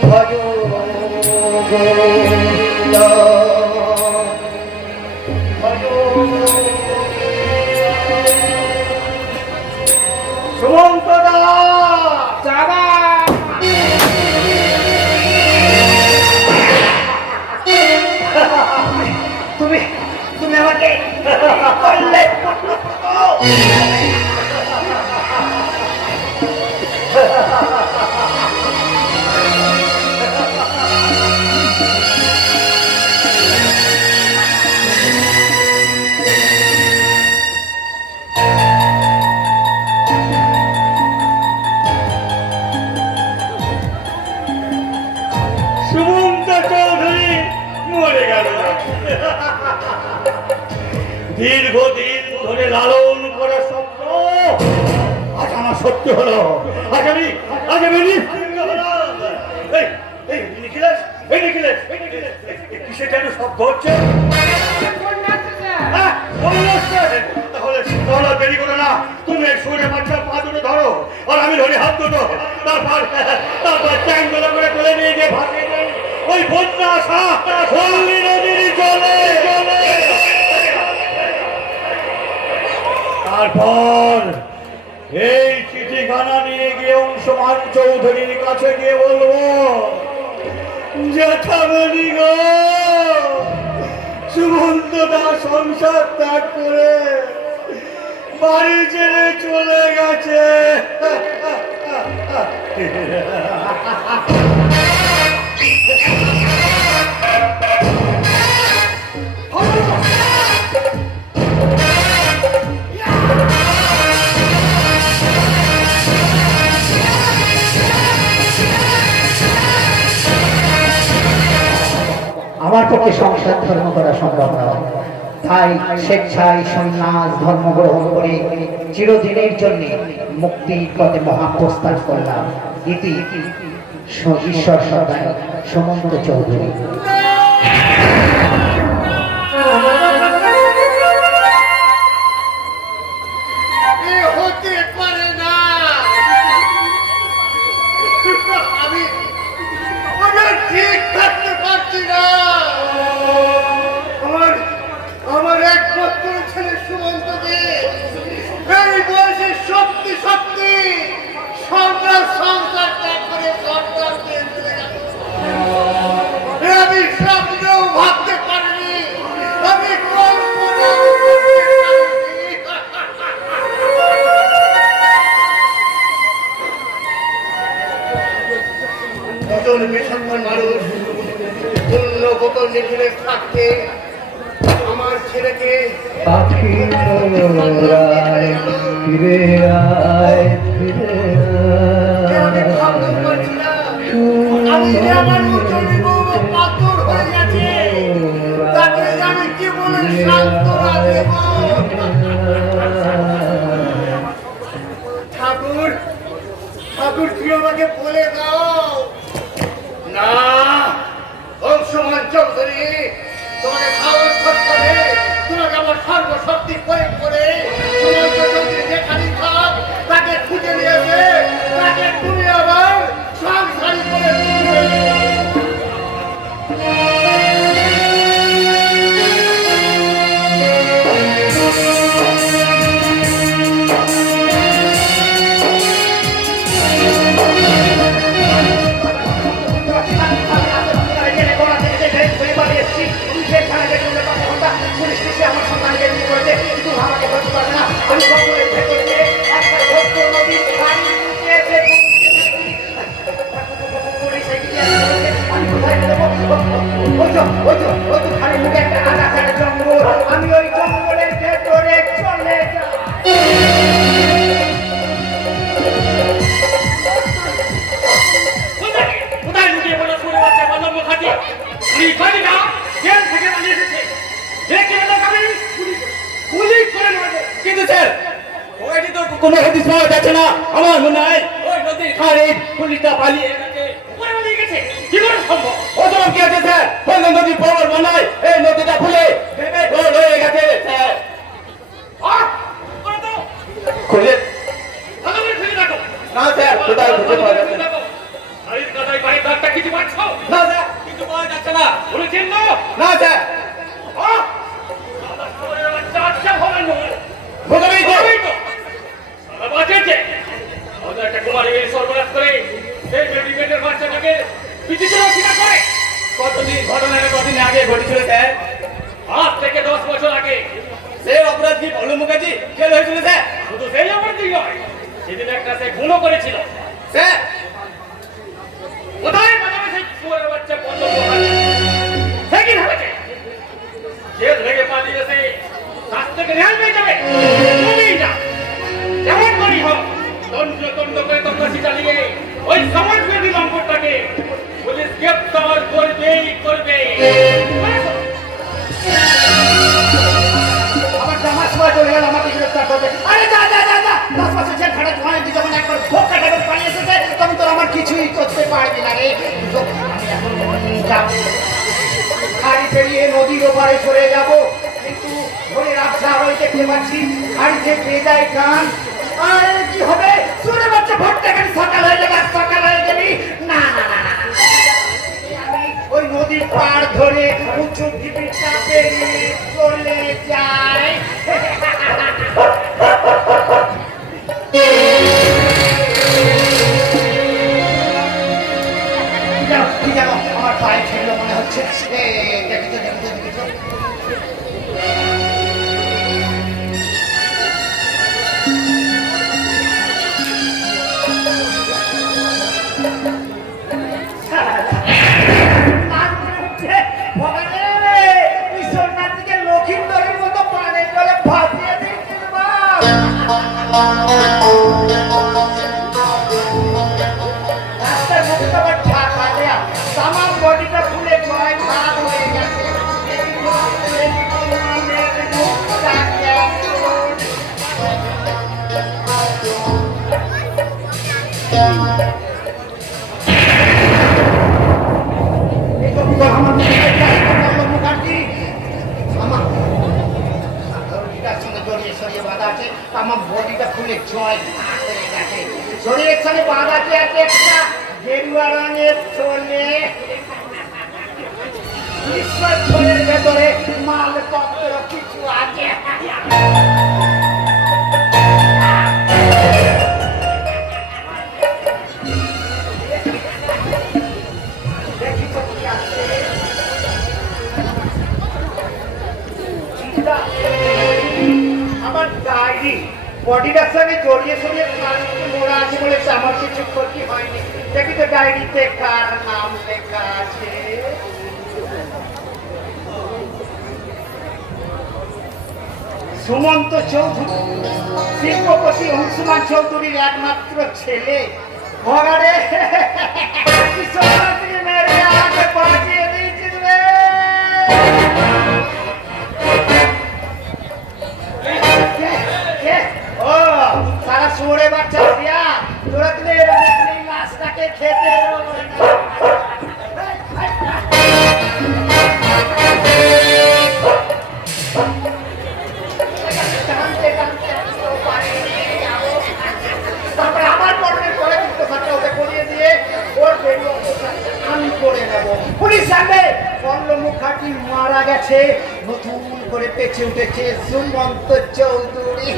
ভজ গোবিন্দ, ভজ সুমন্তরা, দাদা তুমি আমাকে করলে দীর্ঘদিন ধরে লালন করা স্বপ্ন আজ আমার সত্যি হলো। আজ আমি নিশ্চিন্ত হলাম। এই নিখিলেশ, কিসের যেন শব্দ হচ্ছে? হ্যাঁ, বন্যা আসছে। তাহলে আর দেরি করো না, তুমি এই সুরে বাচ্চার পা দুটো ধরো আর আমি ধরি হাত দুটো, তারপর ট্যাঙ্গুলো করে তুলে নিয়ে গিয়ে ভাসিয়ে দেই ওই বন্যা আসা হল্লি নদীর জলে। তারপর এই চিঠিখানা নিয়ে গিয়ে অংশমান চৌধুরীর কাছে গিয়ে বলবো, জ্যাঠামণি গো, সুমন্ত দা সংসার ত্যাগ করে বাড়ি ছেড়ে চলে গেছে। আমার পক্ষে সংসার ধর্ম করা সম্ভব নয়, তাই স্বেচ্ছায় সন্ন্যাস ধর্ম গ্রহণ করে চিরদিনের জন্য মুক্তির পথে মহাপ্রস্থান করলাম। ইতি ঈশ্বর সদাই সুমন্ত চৌধুরী। এ হতে পারে না। আমি ঠিক থাকতে পারছি না। আমার একমাত্র ছেলে সুমন্তকে এই বয়সে সত্যি সংসার ত্যাগ করে সন্তান দিয়ে চলে গেছে। আমি স্বপ্নেও ভাবতে পারিনি, আমি কল্পনাও করতে পারিনি। দুজন বেসরকার মানুষ পূর্ণ গোপন নিখিলের থাকতে আমার ছেলেকে পাখি মোরায় ফিরে আয়, ফিরে আমি ভাবতে পারছি না। আমি যে আমার উজ্জ্বলী বউ পাথর হয়ে গেছে, তাকে আমি কি বলে সান্ত্বনা দেব? ঠাকুর কি আমাকে বলে দাও না। অংশমান চৌধুরী, তোমাকে সাহস করতে হবে, তোমাকে আমার সর্বশক্তি প্রয়োগ করে সুমন্ত চৌধুরী যেখানে থাক তাকে খুঁজে নিয়েছে, তাকে তুমি আবার সংসারী করে তুলবে। আমি ওই জঙ্গলের ভেতরে চলে যাই। কোথায় লুকিয়ে পড়লো সুরে বাচ্চা বাদর মুখার্জি? উনি কয়টা জেল থেকে পালিয়ে এসেছে। যে কেন আমি গুলি করে মারবো। কিন্তু স্যার, ওইটি তো কোনো হদিস পাওয়া যাচ্ছে না। আমার মনে হয় ওই নদীর খালে পুলিশটা পালিয়ে গেছে। ওরা পালিয়ে গেছে, কি করে সম্ভব? ও তোমার কি আছে স্যার? ওই নদী প্রবল বানায়, এই নদীটা খুলে ভেবে গোল হয়ে গেছে স্যার। ওরা তো খুলে ভালো করে ফেলে রাখো। না স্যার, কোথায় খুঁজে পাওয়া যাচ্ছে না। বাড়ির কাদায় বাড়ির দাগটা কিছু পাচ্ছ? না স্যার, কিছু পাওয়া যাচ্ছে না। বলে চিহ্ন? না স্যার, আমার শহরের বাচ্চা আচ্ছা হবে নয়। বোঝাবেই তো। সারা বাঁচেছে। আমাদের একটা কুমারী মেয়ে সর্বনাশ করে এই মেডিকেটের বাচ্চাটাকে বিচিত্র অস্বীকার করে। ঘটনাটা কতদিন আগে ঘটেছিল স্যার? আজ থেকে 10 বছর আগে। সেই অপরাধ কি বলু মুখার্জি জেল হয়েছিল স্যার? শুধু সেই অপরাধই নয়, সেদিন একটা সে খুনও করেছিল। স্যার, কোথায় বাজাবে সেই শুয়োরের বাচ্চা পঞ্চম মুখার্জি? সে কি ভেবেছে জেল থেকে পালিয়ে এসে কাছ থেকে রেহাই পেয়ে যাবে? কোনোদিন না। যেমন করি হোক দণ্ড করে তল্লাশি চালিয়ে ওই সমাজবিরোধী নম্বরটাকে পুলিশ গ্রেপ্তার করবেই করবে। আমার বুঝতে পারছি গাড়িতে পেয়ে যায় গান আর কি হবে শুনে বাচ্চা ভোটটা খালি সকাল হয়ে যাবে সকাল হয়ে যাবি না না না না আমি ওই নদীর পাড় ধরে উঁচু ঢিপিটা পেরিয়ে চলে যাই কি জানো আমার পায়ে ছিল মনে হচ্ছে দেখিছো দেখিছো দেখিছো লক্ষিন্দরের মতো পানের জলে ভাসিয়ে দিয়েছিল রাস্তার মধ্যে আবার ঢাকা দেয়া তামাম বডিটা ফুলে জয় ভাগ হয়ে গেছে আমার বডিটা খুলে জয় হয়ে গেছে শরীরের সঙ্গে বাঁধাতে আছে একটা গেরুয়া রঙের চলে নিশ্চয়ের ভেতরে মালপত্র কিছু আছে আমার ডায়েরি বডিটার সঙ্গে জড়িয়ে সরিয়ে মোড়া আছে বলেছে আমার কিছু ক্ষতি হয়নি দেখি তো ডায়েরিতে কার নাম লেখা আছে সুমন্ত চৌধুরী শিল্পপতি অংশুমান চৌধুরীর একমাত্র ছেলে ঘরে মেরে আমাকে বাঁচিয়ে দিয়েছিল রে ও সারা শুয়োরে বাচ্চা দিয়া তোরা তুলে লাশটাকে খেতে তারপরে আমার পরনের পরে কিন্তু সাথে ওকে করিয়ে দিয়ে ওর বেরিয়ে আমি করে নেব পুলিশ জানবে পল্ল মুখার্জি মারা গেছে নতুন করে পেছে উঠেছে সুমন্ত চৌধুরী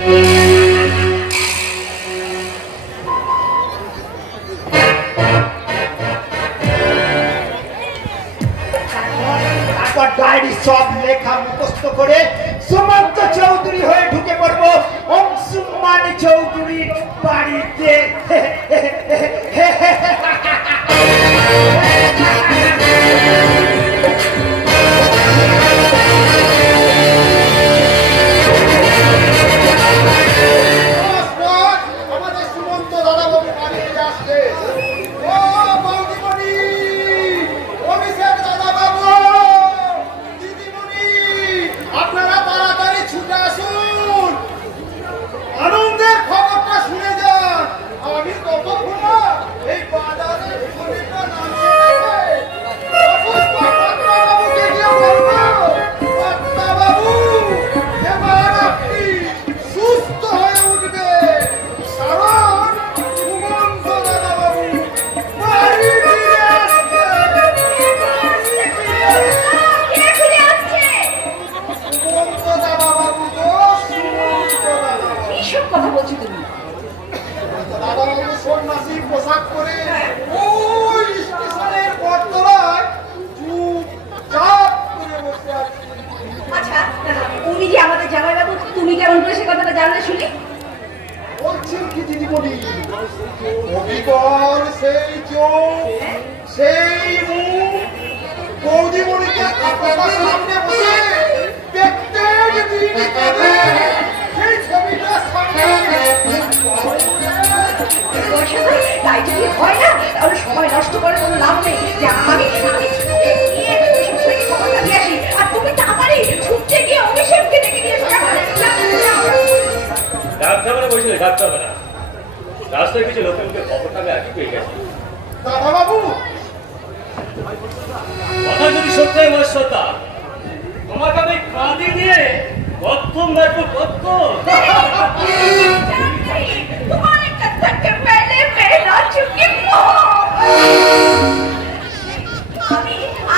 তারপর ডায়েরি সব লেখা মুখস্থ করে সুমন্ত চৌধুরী হয়ে ঢুকে পড়বো অংশুমান চৌধুরী বাড়িতে আমাদের সুমন্ত দাদাবাবু বাড়িতে আসছে ও বৌদিমণি অভিষেক দাদাবাবু দিদিমণি আপনারা তাড়াতাড়ি ছুটে আসুন আনন্দের খবরটা শুনে যান আমি ততক্ষণ এই বাজারের শরীরটা নামিয়ে রেখে অসুস্থ পাত্রবাবুকে গিয়ে বলবো পাত্রবাবু এবার আপনি সুস্থ হয়ে উঠবে কারণ সুমন্ত দাদাবাবু বাড়ি ফিরে আসছে সুমন্ত দাদাবাবু তো সুমন্ত দাদাবাবু এইসব কথা বলছো তুমি দাদাবাবু সন্ন্যাসী পোশাক পরে ওই স্টেশনের বটতলায় চুপচাপ করে বসে আছে আচ্ছা উনি যে আমাদের জামাইবাবু তুমি কেমন করে সে কথাটা জানলে শুনি বলছেন কি দিদিমণি অবিকল সেই চোখ সেই মুখ বৌদিমণিকে আপনার সামনে বসে দেখতে দিন কাঁদে সেই ছবিটা সামনে তাই যদি হয় না তাহলে সময় নষ্ট করে কোনো লাভ নেই যে আমি ছুটে গিয়ে শ্বশুরকে খবরটা দিয়ে আসি আর তুমি তাড়াতাড়ি ছুটতে গিয়ে অভিষেককে ডেকে নিয়ে এসো ডাকতে হবে না বলছিলে ডাকতে হবে না রাস্তায় কিছু লোকের মুখে খবরটা আমি আগে পেয়ে গেছি দাদাবাবু কথা যদি সত্যি হয় সত্যা তোমাকে আমি কাঁদি নিয়ে প্রথম নয় তো প্রথম। तुम्हारे कत्थक के पहले मैं ना चुकी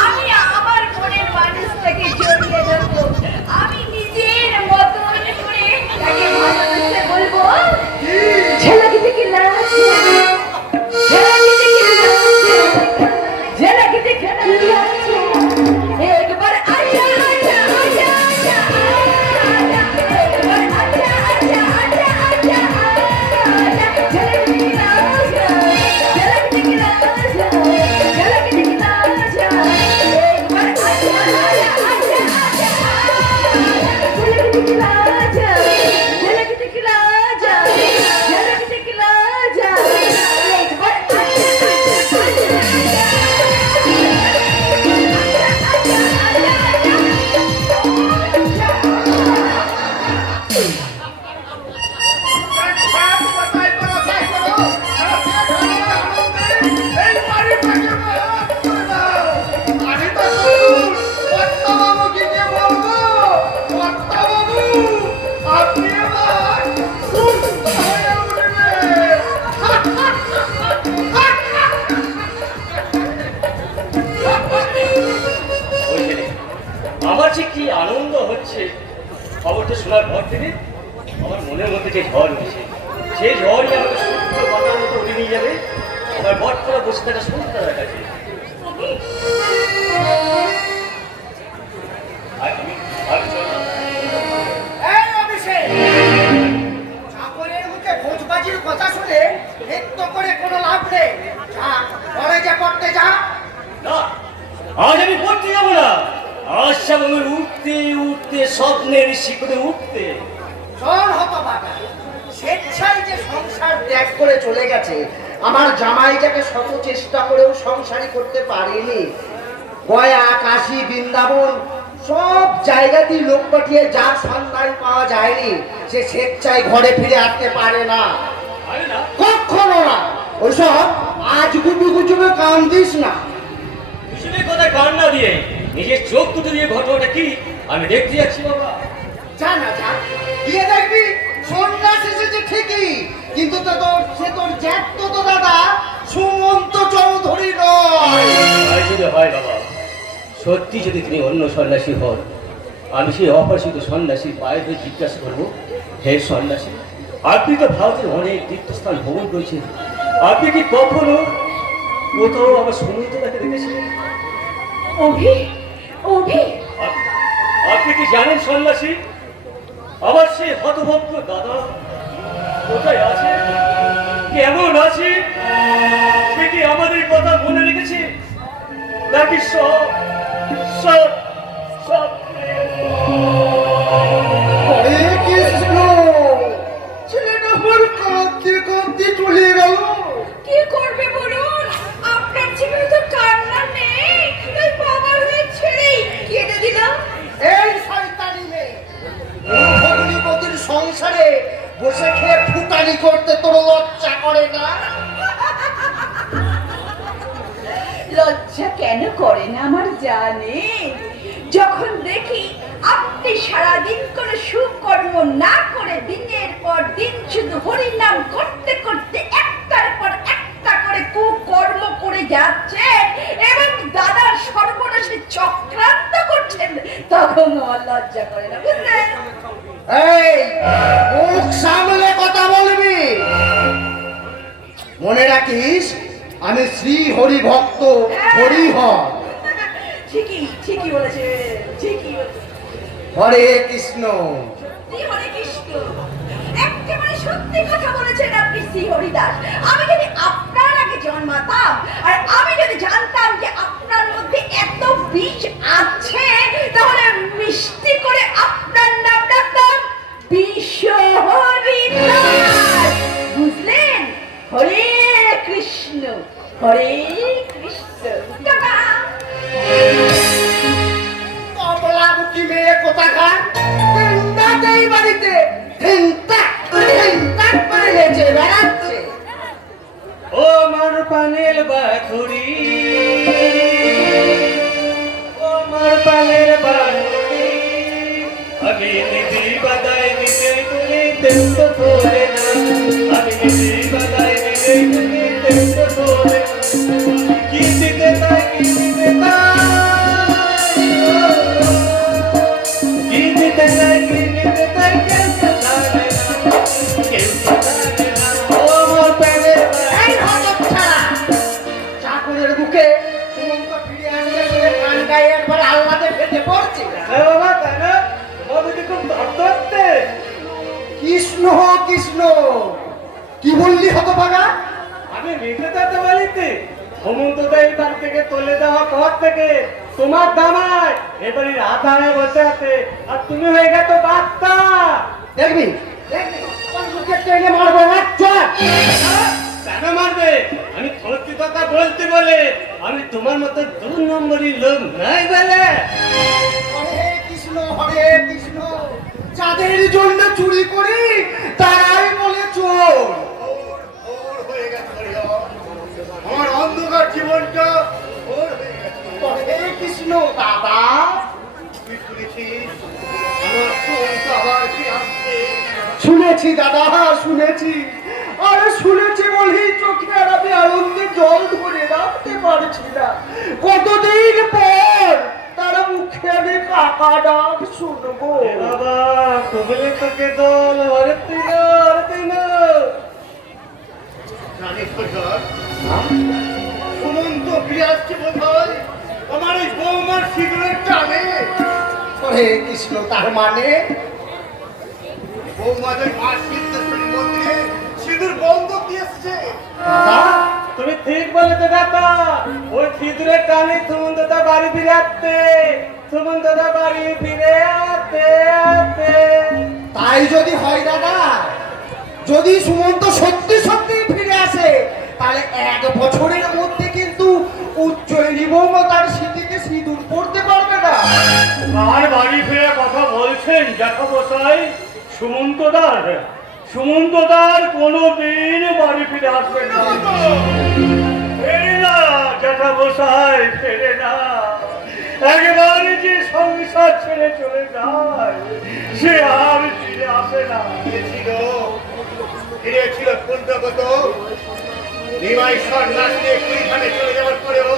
আমি আমার মনের মানুষটাকে জড়িয়ে ধরবো, আমি নিজের মতন করে তাকে ভালোবাসতে বলবো। ঝলক দিখলা ঝলক দিখলা ঝলক দিখলা एक बार आजा आजा आजा आजा एक बार आजा आजा आजा आजा झलक दिखला झलक दिखला झलक दिखला एक बार आजा आजा आजा आजा झलक दिखला झलक दिखला झलक दिखला एक बार ওই যে রে, আমার যে কি আনন্দ হচ্ছে খবরটা শোনার পর থেকে। আমার মনের মধ্যে যে ঝড় উঠেছে, সেই ঝড়ই আমাকে শুদ্ধ কথার মতো উড়ে নিয়ে যাবে আমার বটতলা বসে থাকা সন্তানের কাছে। আর তুমি আমি চললাম। এই অভিষেক, চাকরের মুখে ভোজবাজির কথা শুনে নৃত্য করে কোনো লাভ নেই। যা কলেজে পড়তে যা। না, আজ আমি পড়তে যাবো না। আজ যাবো আমি উঠতে উঠতে স্বপ্নের শিখরে উঠতে। শোন হতভাগা, স্বেচ্ছায় যে সংসার ত্যাগ করে চলে গেছে, আমার জামাইটাকে শত চেষ্টা করেও সংসারই করতে পারেনি। গয়া, কাশী, বৃন্দাবন সব জায়গাতেই লোক পাঠিয়ে যার সন্ধান পাওয়া যায়নি, সে স্বেচ্ছায় ঘরে ফিরে আসতে পারে না, আরে না, কখনো না। ওইসব আজ গুজু গুজুবে কান দিস না। দুজনের কথা কান না দিয়ে নিজের চোখ দুটো দিয়ে ঘটনাটা কি আমি দেখতে যাচ্ছি বাবা। যা না যা, গিয়ে দেখবি সন্ন্যাস এসেছে ঠিকই, কিন্তু সে তোর জ্যাঠতো তো দাদা সুমন্ত চৌধুরী নয়। তাই যদি হয় বাবা, সত্যি যদি তিনি অন্য সন্ন্যাসী হন, আমি সেই অপরিচিত সন্ন্যাসীর পায়ে ধরে জিজ্ঞাসা করবো, হে সন্ন্যাসী, আপনি তো ভারতের অনেক তীর্থস্থান ভ্রমণ করেছেন, আপনি কি কখনো কোথাও আমার সমুদ্রটাকে দেখেছিলেন? অভি অভি আপনি কি জানেন সন্ন্যাসী, আমার সেই হতভক্ত দাদা কোথায় আছে, কেমন আছে? সে কি আমাদের কথা মনে রেখেছে নাকি সব সব সব হরে কৃষ্ণ, ছেলেটা আমার কাঁদতে কাঁদতে চলে গেল। কি করবে বলুন, আপনার জীবনে তো কান্না নেই, তাই বাবার হয়ে ছেড়েই কেটে দিলাম। এই শয়তানি মেয়ে, ভগ্নিপতির সংসারে বসে খেয়ে ফুটানি করতে তোর লজ্জা করে না? লজ্জা কেন করে না আমার জানে, যখন দেখি আপনি সারাদিন করে সুকর্ম না করে দিনের পর দিন শুধু হরির নাম করতে করতে একটার পর একটা করে কুকর্ম করে যাচ্ছেন এবং দাদার সর্বনাশে চক্রান্ত করছেন, তখন আমার লজ্জা করে না, বুঝলেন? এই মুখ সামলে কথা বলবি। মনে রাখিস, আমি শ্রী হরি ভক্ত হরিহর। ঠিকই ঠিকই বলেছে, ঠিকই বলেছে। হরে কৃষ্ণ। সত্যি হরে কৃষ্ণ, একেবারে সত্যি কথা বলেছেন আপনি শ্রী হরিদাস। আমি যদি আপনার আগে জন্মাতাম আর আমি যদি জানতাম যে আপনার মধ্যে এত বিষ আছে, তাহলে মিষ্টি করে আপনার নাম ডাকতাম বিষ হরিদাস, বুঝলেন? হরে কৃষ্ণ হরে কৃষ্ণ। টাটা। কমলাবতী মেয়ে কোথাকার, এই বাড়িতে করে নেচে বেড়াচ্ছে। ও মার পানের বাথুরি, ও মার পানের বাথুরি, আমি নিধি বাদাই নিতে তুমি তেন্ত তোলে না আমি নিধি বাদাই নিতে তুমি তেন্ত তোলে না কি দিতে তাই কি দিতে তাই কি দিতে তাই কি দিতে তাই কেউ তো জানে না কেউ তো জানে না ও মোর প্যারে এই হতচ্ছাড়া! চাকরের বুকে সুমন্ত ফিরে আসলে বলে কান গায়ে একবার আল্লাদে ফেটে পড়ছে। হ্যাঁ বাবা তাই না তোমার বুঝি খুব ধরতে কৃষ্ণ কৃষ্ণ কি বললি হতভাগা? আমি মিথ্যে যেতে বলিতে হেমন্তদা এই বাড়ি থেকে তুলে দেওয়া ঘর থেকে তোমার দামায় এবারে আধারে বসে আছে আর তুমি হয়ে গেছো বাচ্চা দেখবি দেখবি আমার বুকে টেনে মারবো এক চট। কেন মারবে আমি সত্যি কথা বলতে বলে আমি তোমার মতো 2 নম্বরই লোক নাই বলে হরে কৃষ্ণ হরে কৃষ্ণ, যাদের জন্য চুরি করি তারাই বলে চোর। ওর হয়ে গেছে হরিহর। আমার অন্ধকার জীবনটা ওর হয়ে গেছে। হরে কৃষ্ণ দাদা। তুই শুনেছিস আমার সুমন্ত আবার কি আসছে? শুনেছি দাদা শুনেছি, আরে শুনেছি বলেই চোখে আর আমি আনন্দে জল ধরে রাখতে পারছি না। কতদিন পর তারা মুখে আমি কাকা ডাক শুনবো। এ বাবা কবলে তোকে দল আরে তুই না জানিস হরিহর, সুমন্ত ফিরে আসছে বোধ হয় আমার এই বৌমার সিঁদুরের টানে। হরে কৃষ্ণ তার মানে বৌমাদের মা সিদ্ধেশ্বরী মন্দিরে সিঁদুর বন্ধক দিয়ে এসছে। দাদা তুমি ঠিক বলেছো দাদা ওই সিঁদুরের টানে সুমন্তদা বাড়ি ফিরে আসতে সুমন্তদা বাড়ি ফিরে আসতে তাই যদি হয় দাদা, যদি সুমন্ত সত্যি সত্যি ফিরে আসে তাহলে 1 বছরের মধ্যে কিন্তু উজ্জয়িনী বৌমা তার স্মৃতিতে সিঁদুর পড়তে পারবে না। আর বাড়ি ফিরে কথা বলছেন জ্যাঠামশাই সুমন্তদার কোনোদিন বাড়ি ফিরে আসবে না ফেরে না জ্যাঠামশাই ফেরে না একেবারে যে সংসার ছেড়ে চলে যায় সে আর ফিরে আসে না ফিরেছিল কুন্তগত নিমাই সন্ন্যাসে কুড়িখানে চলে যাওয়ার পরেও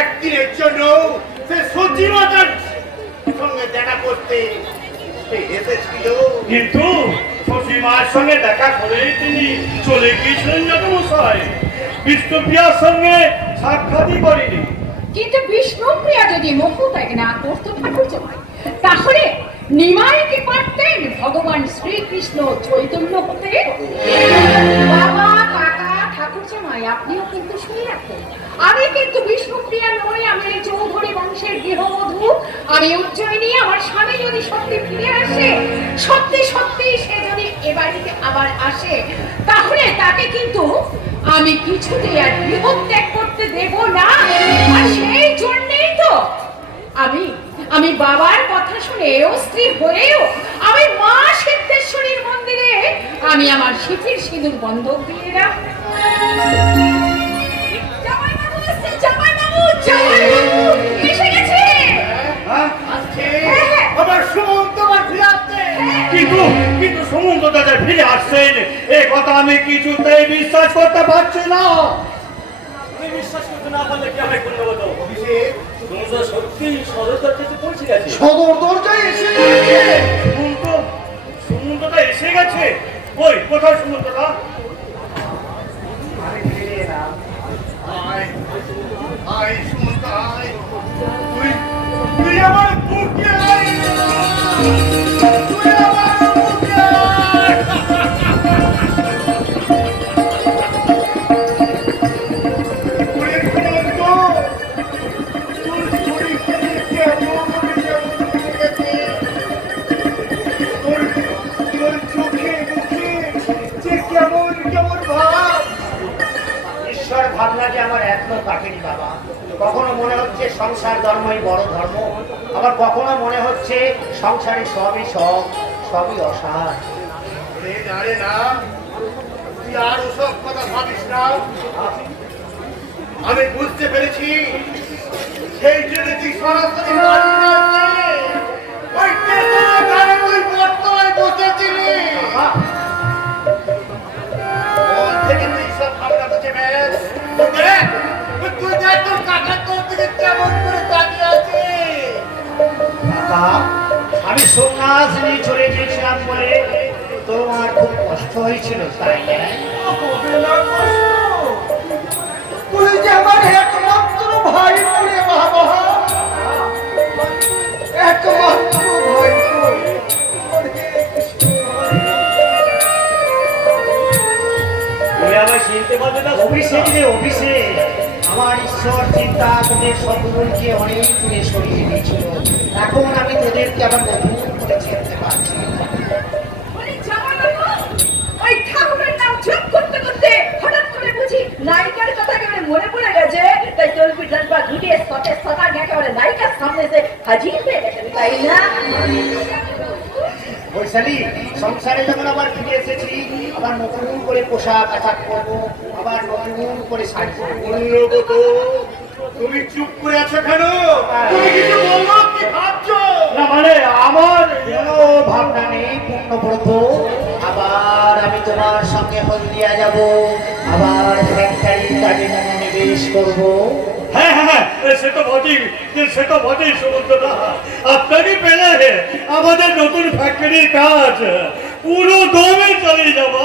একদিনের জন্য সে সত্যি মাতার সঙ্গে দেখা করতে সে এসেছিল। কিন্তু শশী মায়ের সঙ্গে দেখা করেই তিনি চলে গিয়েছিলেন জ্যাঠামশাই বিষ্ণুপ্রিয়ার সঙ্গে সাক্ষাৎই করেনি কিন্তু বিষ্ণুপ্রিয়া যদি মুখ ত্যাগ না করতে ঠাকুরজামাই, তাহলে নিমাইকে পারতেন ভগবান শ্রীকৃষ্ণ চৈতন্য হতে। বাবা কাকা ঠাকুরজামাই আপনিও কিন্তু শুনে রাখুন, আমি কিন্তু বিষ্ণুপ্রিয়া নই, আমি এই চৌধুরী বংশের গৃহবধূ। আমি উজ্জয়িনী, আমার স্বামী যদি সত্যি ফিরে আসে, সত্যি সত্যি সে যদি এ বাড়িতে আবার আসে, তাহলে তাকে কিন্তু আমি কিছুতেই আর গৃহ ত্যাগ করতে দেব না। আর সেই জন্যেই তো আমি বাবার কথা শুনে অস্থির হয়েও আমি মা সিদ্ধেশ্বরীর মন্দিরে আমি আমার সিঁথির সিঁদুর বন্ধক দিয়ে রাখলাম। জামাইবাবু এসেছে, জামাইবাবু এসে গেছে। আসছে হ্যাঁ। আমার সুমন্ত আবার ফিরে আসছে। কিন্তু সুমন্ত দাদা ফিরে আসছেন এ কথা আমি কিছুতেই বিশ্বাস করতে পারছি না তুমি বিশ্বাস করতে না পারলে কি আমি করবো তো অভিষেক, সুমন্ত সত্যি সদর দরজাতে পৌঁছে গেছে সদর দরজায় এসে গেছে। সুমন্তটা এসে গেছে ওই কোথায় সুমন্তটা আমি ফিরে এলাম। আয় আয় সুমন্ত আয়, তুই আমার বুকে আয়, তুই আমার বুকে আয়। ওরে সুমন্ত, তোর শরীরটা যে কেমন হয়ে গেছে, তোর চোখে মুখে যে কেমন কেমন ভাব। ঈশ্বর ভাবনা যে আমার এখনো কাটেনি বাবা। কখনো মনে হচ্ছে সংসার ধর্মই বড় ধর্ম, আবার কখনো মনে হচ্ছে সংসারে সবই সবই অসার। আরে না, তুই আর ওসব কথা ভাবিস না। আমি বুঝতে পেরেছি সেই জন্য তুই সরাসরি ওই দেখ তুই দেখ তোর কাকা তোর দিকে কেমন করে তাকিয়ে আছে। বাবা, আমি সন্ন্যাস নিয়ে চলে গিয়েছিলাম বলে তোমার খুব কষ্ট হয়েছিল, তাই না? হবে না কষ্ট? তুই যে আমার একমাত্র ভাই বলে বাবা, একমাত্র ভাই বলে। তুমি আমার চিনতে পারবে না? অভিষেক রে অভিষেক, আমার ঈশ্বর চিন্তা তোদের সকলকে অনেক দূরে সরিয়ে দিয়েছিল। এখন আমি তোদেরকে আবার নতুন করে চিনতে পারছি। ওই জামাইবাবু, ওই ঠাকুরের নাম জপ করতে করতে হঠাৎ করে বুঝি নায়িকার কথা একেবারে মনে পড়ে গেছে, তাই তলপি ডালপা ঘুরিয়ে সতে সদা একেবারে নায়িকার সামনে এসে হাজির হয়ে গেছেন, তাই না? বৈশালী, সংসারে যখন আবার ফিরে এসেছি, আবার নতুন করে পোশাক আশাক করবো, আবার নতুন করে সাজবো। মূল্যগত, তুমি চুপ করে আছো কেন? তুমি কিছু বলো, কি ভাবছো? না মানে আমার কোনো ভাবনা নেই পূর্ণব্রত। আবার আমি তোমার সঙ্গে হলদিয়া যাব, আবার ফ্যাক্টরির কাজে মনোনিবেশ করবো। হ্যাঁ হ্যাঁ হ্যাঁ, সে তো বটেই সুমন্তদা। আপনাকে পেলে আমাদের নতুন ফ্যাক্টরির কাজ পুরো দমে চালিয়ে যাবা।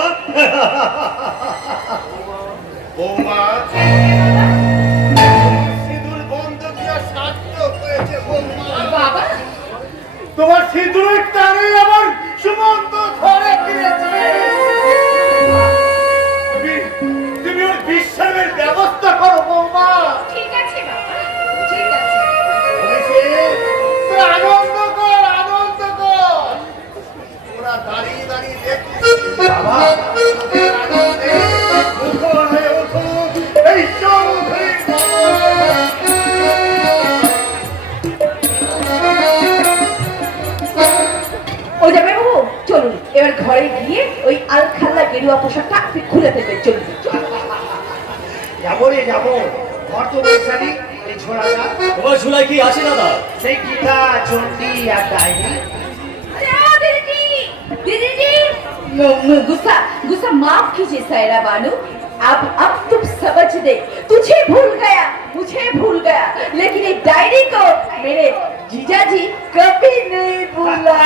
বৌমা, সিঁদুর বন্ধ দিয়া সার্থক হয়েছে বৌমা। বাবা তোমার সিঁদুরের টানে আমার সুমন্ত ঘরে ফিরেছে। তুমি ওর বিশ্রামের ব্যবস্থা করো বৌমা। ঠিক আছে বাবা, ঠিক আছে। বলেছে, তুই আনন্দ কর, আনন্দ কর। ওরা দাঁড়িয়ে দাঁড়িয়ে দেখছে বাবা, ওদের আনন্দে মুখর হয়ে উঠুক এই চৌধুরী ওই জামাইবাবু, চলুন এবার ঘরে গিয়ে ওই আলখাল্লা গেরুয়া পোশাকটা আপনি খুলে ফেলবেন, চলুন চলুন। যাবো রে যাবো। ঘর তো বৈশালী, এই ছোড়াটা তোমার ঝুলাই কি আছে দাদা? সেই গীতা চণ্ডী আর ডাইনি। अरे ओ दीदी दीदी जी गुस्सा गुस्सा माफ कीजिए सायरा बानू, अब तुम समझ दे, तुझे भूल गया मुझे भूल गया, लेकिन ये डायरी को मेरे जीजा जी कभी नहीं भूला।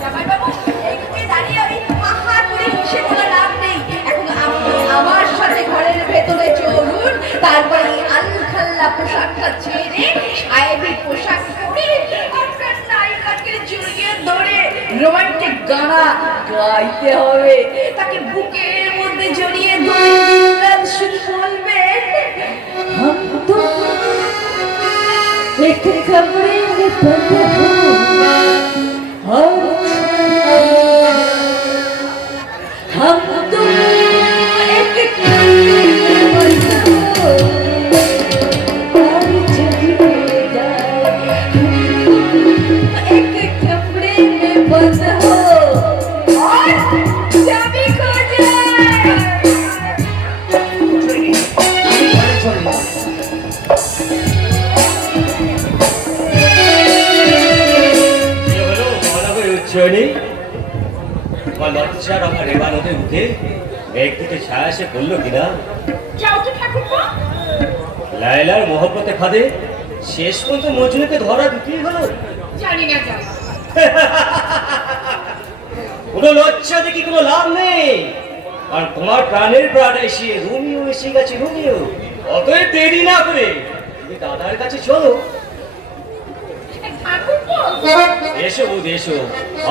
জামাইবাবু, এইদিকে দাঁড়িয়ে ওই হাহা করে হেসে কোনো লাভ নেই। এখন আপনি আমার সাথে ঘরের ভেতরে চলুন, তারপরে এই আলখাল্লা পোশাকটা ছেড়ে সাহেবী পোশাক পরে আপনার নায়িকাকে জড়িয়ে ধরে রোমান্টিক গানা গাইতে হবে। তাকে বুকের মধ্যে জড়িয়ে ধরে গান শুধু বলবেন, हम तो एक कमरे में बंद हो, हम तो एक कमरे में बंद हो, और चलेगा एक कमरे में बंद हो, और चाबी खो जाए। ঘরে চলবো। কি হলো মহানগরের উচ্চয়নী? তোমার লজ্জার আমার রেবা নদে উঠে মেঘ থেকে ছায়া এসে পড়লো কিনা? যাও তো ঠাকুরপো। লায়লার মহব্বতে খাদে শেষ পর্যন্ত মজনুকে ধরা দিতেই হলো। জানি না যাও। কোনো লজ্জা দেখি কোনো লাভ নেই, আর তোমার প্রাণের প্রাণ এসে রোমিও এসে গেছে, রোমিও। অতএব দেরি না করে তুমি দাদার কাছে চলো। ঠাকুরপো, এসো বৌদি এসো।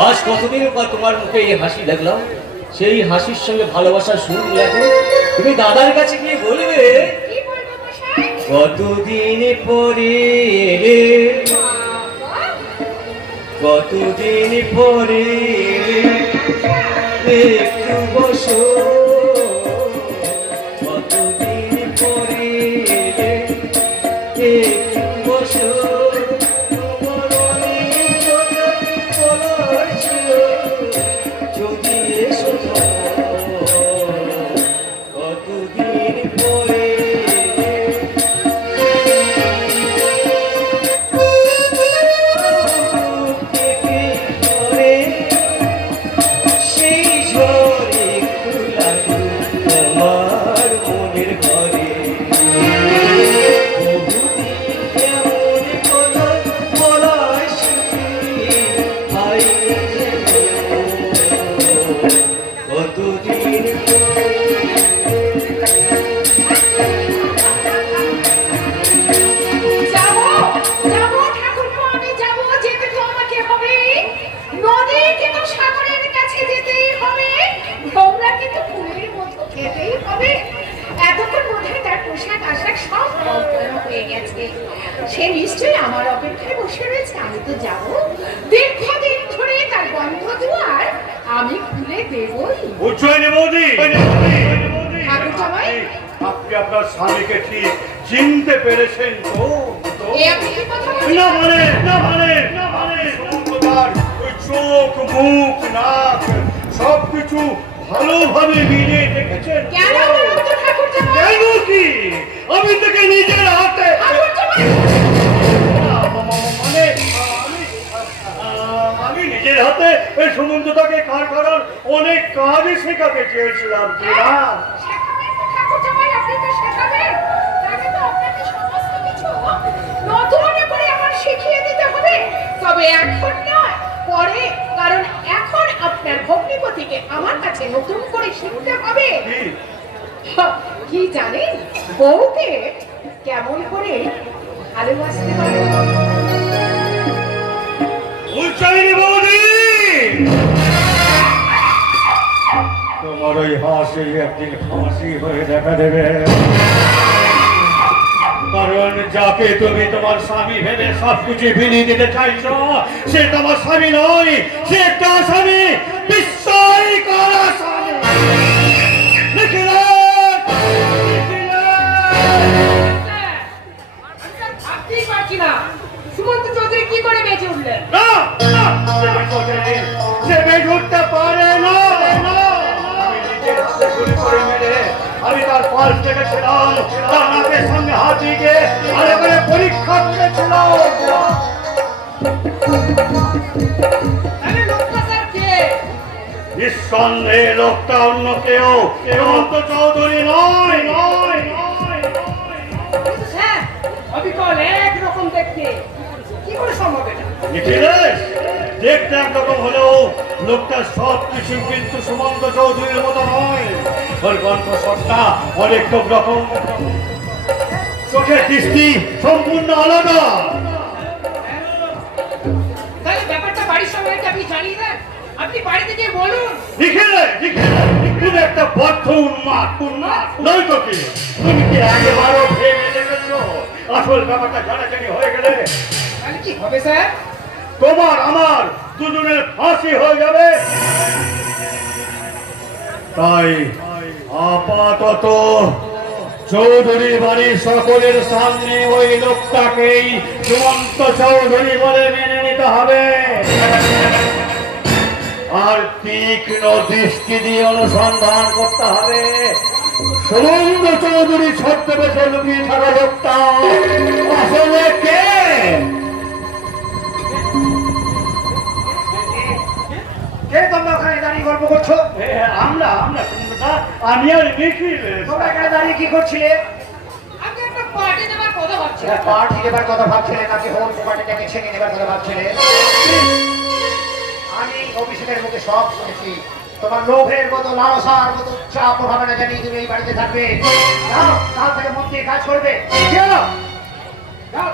আজ কতদিন পর তোমার মুখে এই হাসি দেখলাম, সেই হাসির সঙ্গে ভালোবাসার সুর মিলাতে তুমি দাদার কাছে গিয়ে বলবে, কি বলবো মশাই? কতদিন পরে এলে, বাবা, কতদিন পরে এলে, একটু বসো, কতদিন পরে এলে, একটু বসো, তোমার অনেক কথা বলার ছিল, যদি এসো তো, কতদিন পরে থেকে ধরে সে ঝড় একটু লাগুক তোমার মনের ঘরে বহুদিন কেমন কথা বলার শিখি হাই যে কতদিন যাবো যাবো ঠাকুরপো, আমি যাবো, যেতে তো আমাকে হবে। নদী কিন্তু সাগরের কাছে যেতেই হবে, তোমরা কিন্তু ফুলের মতো খেতেই হবে। এতক্ষণ বোধহয় তার পোশাক আশাক সব বদলানো হয়ে গেছে, সে নিশ্চয়ই আমার অপেক্ষায় বসে রয়েছে। আমি তো যাবো, দীর্ঘদিন ধরে তার বন্ধ দুয়ার আমি খুলে দেবই। উজ্জয়িনী বৌদি, ঠাকুর জামাই, আপনি আপনার স্বামীকে ঠিক চিনতে পেরেছেন তো? এ আপনি কি কথা বলছেন? না মানে সুন্দর ওই চোখ মুখ নাক সবকিছু ভালোভাবে মিলিয়ে দেখেছেন তো? কেন বলুন তো ঠাকুর জামাই? কেন কি? আমি তোকে নিজের হাতে ঠাকুর জামাই, মানে আমি নিজের হাতে ওই সুমন্তটাকে কার করার অনেক কাজই শেখাতে চেয়েছিলাম কি না? শেখাবেন তো ঠাকুর জামাই, আপনি তো শেখাবেন। তাকে তো আপনাকে সমস্ত কিছু নতুন করে আমার শিখিয়ে দিতে হবে। তবে এখন নয়, পরে, কারণ এখন আপনার ভগ্নিপতিকে আমার কাছে নতুন করে শিখতে হবে। কি? কি জানেন, বউকে কেমন করে ভালোবাসতে পারে? উজ্জয়িনী বৌদি, তোমার ওই হাসি একদিন ফাঁসি হয়ে দেখা দেবে, কারণ যাকে তুমি তোমার স্বামী ভেবে সবকিছু বিলিয়ে দিতে চাইছো সে তোমার স্বামী নয়, সে একটা স্বামী, বিস্ময় করা স্বামী। ভাবতেই পারছি না সুমন্ত চৌধুরী কি করে বেঁচে উঠলেন। সে বেঁচে উঠতে পারে না। আমি নিজের হাতে গুলি করে মেরে আমি তার পাশ কেটেছিলাম, তার নাকের সামনে হাত দিয়ে আর এবারে পরীক্ষা করেছিলাম। তাহলে লোকটা স্যার কে? নিঃসন্দেহে লোকটা অন্য কেউ, হেমন্ত চৌধুরী নয়। কিন্তু স্যার অবিকল একরকম দেখতে, কি করে সম্ভব এটা? নিখিলেশ, দেখতে একরকম হলেও লোকটা সব কিছু কিন্তু সুমন্ত চৌধুরীর মতো নয়। ওর কণ্ঠস্বরটা অনেক রকম, চোখের দৃষ্টি সম্পূর্ণ আলাদা। তাহলে ব্যাপারটা বাড়ির সঙ্গে আপনি জানিয়ে দেন, আপনি বাড়িতে গিয়ে বলুন। নিখিলেশ, তুমি একটা বদ্ধ উন্মাদ নয় তো কি? তুমি কি একেবারও ভেবে দেখেছো আসল ব্যাপারটা জানাজানি হয়ে গেলে তাহলে কি হবে স্যার? তোমার আমার দুজনের ফাঁসি হয়ে যাবে। তাই আপাতত চৌধুরী বাড়ির সকলের সামনে ওই লোকটাকেই সুমন্ত চৌধুরী বলে মেনে নিতে হবে, আর তীক্ষ্ণ দৃষ্টি দিয়ে অনুসন্ধান করতে হবে সুমন্ত চৌধুরী ছদ্মবেশে লুকিয়ে থাকা লোকটা আসলে কে। কে তোমরা ওখানে দাঁড়িয়ে গল্প করছো? আমরা আমি আর নিখিল। তোমরা এখানে দাঁড়িয়ে কি করছিলে? আপনি একটা পার্টি দেওয়ার কথা ভাবছেন। পার্টি দেবার কথা ভাবছিলে নাকি হোম পার্টিটাকে ছেড়ে দেবার কথা ভাবছিলে? আমি অভিষেকের মুখে সব শুনেছি। তোমার লোভের মতো, লালসার মতো চাপ হবে না জানি তুমি এই বাড়িতে থাকবে। যাও, কাল থেকে মন দিয়ে কাজ করবে। যাও, যাও,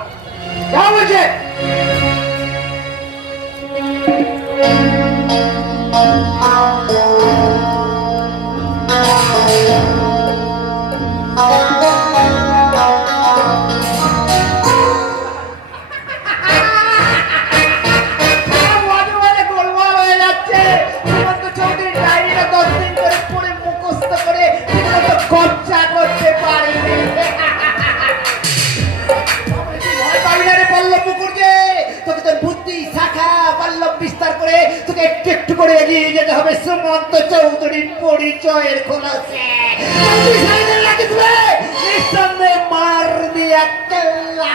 যাও বলছে। সুমন্ত চৌধুরীর পরিচয়ের খোলাসে নিঃসন্দেহে মার দিয়া কেল্লা।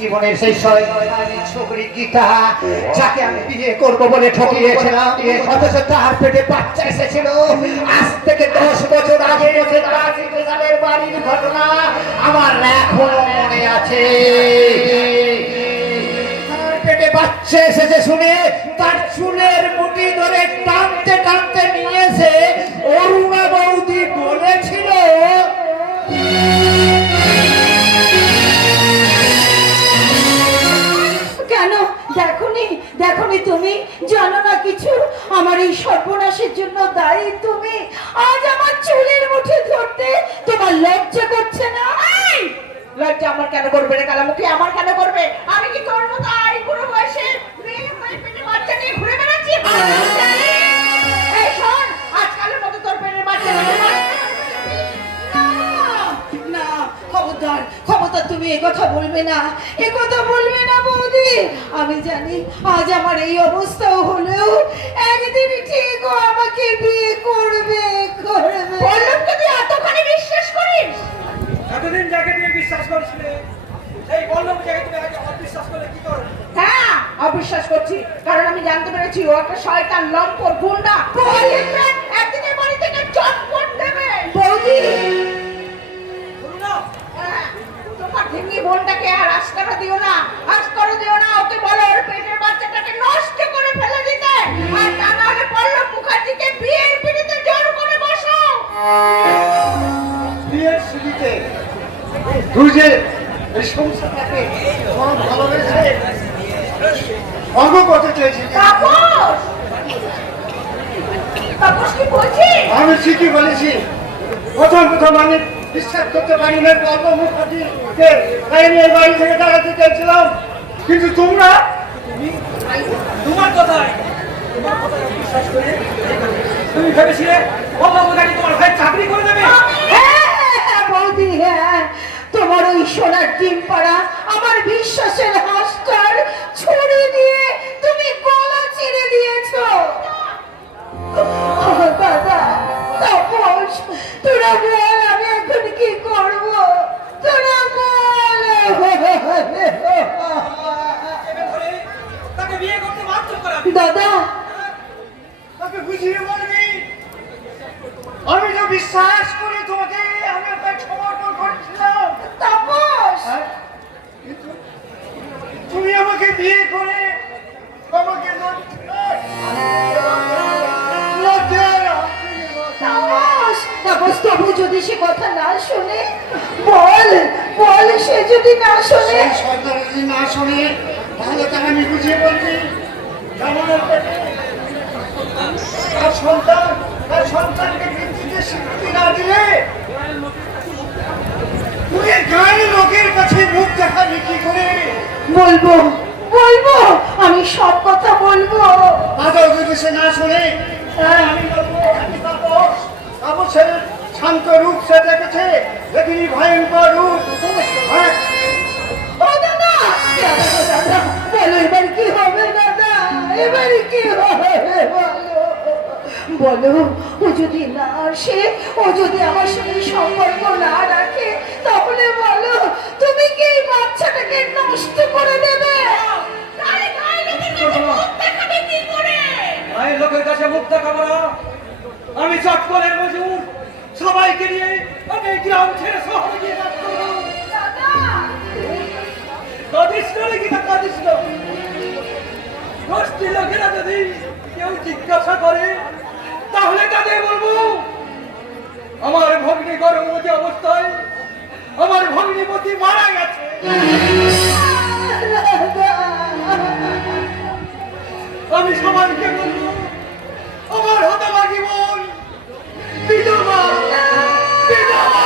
জীবনের সেই শয়তানি ছোকরি গীতা, যাকে আমি বিয়ে করবো বলে ঠকিয়েছিলাম, অথচ তার পেটে বাচ্চা এসেছিল। আজ থেকে 10 বছর আগে তাদের বাড়ির ঘটনা আমার এখনো মনে আছে। তার পেটে বাচ্চা এসেছে শুনে তার চুলের মুঠি ধরে টানতে টানতে নিয়েছে। অরুণা বৌদি বলেছিল, কেন দেখনি দেখনি তুমি জানো না কিছু? আমার এই সর্বনাশের জন্য দায়ী তুমি। আজ আমার চুলের মুঠি ধরতে তোমার লজ্জা করছে না? এই, লজ্জা আমার কেন করবে রে কালামুখী? আমার কেন করবে? আমি কি তোর মতো এই বুড়ো বয়সে মেয়ে হয়ে পেটে বাচ্চা নিয়ে ঘুরে বেড়াচ্ছি? এই শোন, আজকালের মতো তোর পেটের বাচ্চা নিয়ে না, খবরদার খবরদার, তুমি এ কথা বলবে না, এ কথা বলবে না বৌদি। আমি জানি আজ আমার এই অবস্থাও হলেও একদিন ঠিক ও আমাকে বিয়ে করবে করবে। পল্লবকে তুই এতখানি বিশ্বাস করিস? এতদিন যাকে তুমি বিশ্বাস করছিলে, সেই বললাম যাকে তুমি আগে অবিশ্বাস করলে কি করো? হ্যাঁ, অবিশ্বাস করছি, কারণ আমি জানতে পেরেছি ও একটা শয়তান, লম্পট, গুন্ডা। একদিন এই বাড়ি থেকে চটপট দেবে। বৌদি, হ্যাঁ, তোমার ঢিঙ্গি বোনটাকে আর আশকারা দিও না, আশকারা দিও না। ওকে বলো ওর পেটের বাচ্চাটাকে নষ্ট করে ফেলে দিতে, আর তা নাহলে পল্লব মুখার্জিকে বিয়ের পিড়িতে জোর করে বসাও। বিয়ের সিঁড়িতে তুই যে এই সংসারটাকে তোমার ভালোবেসে ভঙ্গ করতে চেয়েছিলি, তাপস, তাপস কি বলছিস? আমি ঠিকই বলেছি। প্রথম আমি বিশ্বাস করতে পারি না পর্ব মুখার্জিকে, তাই আমি এই বাড়ি থেকে দাঁড়াতে চেয়েছিলাম। কিন্তু তোমরা তোমার কথায় বিশ্বাস করে তুমি ভেবেছিলে অল্লাহ তোমার ভাই চাকরি করে দেবে। হ্যাঁ বৌদি, হ্যাঁ, তোমার ওই সোনার ডিম পাড়া আমার বিশ্বাসের হাসটার ছুরি দিয়ে তুমি গলা চিড়ে দিয়েছো। দাদা, তাপস, তোরা বল আমি এখন কি করব? তোরা বল। তাকে বিয়ে করতে বাধ্য করা। দাদা, তাকে বুঝিয়ে বলবি, আমি তো বিশ্বাস করে তোমাকে আমি আপনার সমর্পণ করেছিলাম। তাপস, কিন্তু তুমি আমাকে বিয়ে করে আমাকে তাপস, তাপস, তবু যদি সে কথা না শোনে, বল বল, সে যদি না শোনে। সেই সরকার যদি না শোনে তাহলে তাকে আমি বুঝিয়ে বলবি, আমার পেটে তার সন্তানকে মৃত্যুতে স্বীকৃতি না দিলে তুই গায়ের লোকের কাছে মুখ দেখাবি কি করে? বলবো বলবো, আমি সব কথা বলবো। আদৌ যদি সে না শোনে, হ্যাঁ আমি বলবো, আমি তাপসের শান্ত রূপ সে দেখেছে, দেখিনি ভয়ঙ্কর রূপ। হ্যাঁ, ও দাদা, দাদা গো দাদা, বলো এবার কি হবে দাদা? এবার কি হবে বলো? বলো, ও যদি না আসে, ও যদি আমার সঙ্গে সম্পর্ক না রাখে, তাহলে বলো তুমি কি এই বাচ্চাটাকে নষ্ট করে দেবে? তাহলে গায়ে লোকের কাছে মুখ দেখাবে কি করে? মায়ের লোকের কাছে মুখ দেখাবো না। আমি চটকলের মজুর, সবাইকে নিয়ে আমি এই গ্রাম ছেড়ে শহরে গিয়ে কাজ করবো। দাদা, কাঁদিস না রে গীতা, কাঁদিস না। গোষ্ঠীর লোকেরা যদি কেউ জিজ্ঞাসা করে তাহলে তাদের বলবো আমার ভগ্নী গর্ভবতী অবস্থায় আমার ভগ্নীপতি মারা গেছে। আমি সবাইকে বলবো আমার হতভাগী বোন বিধবা, বিধবা।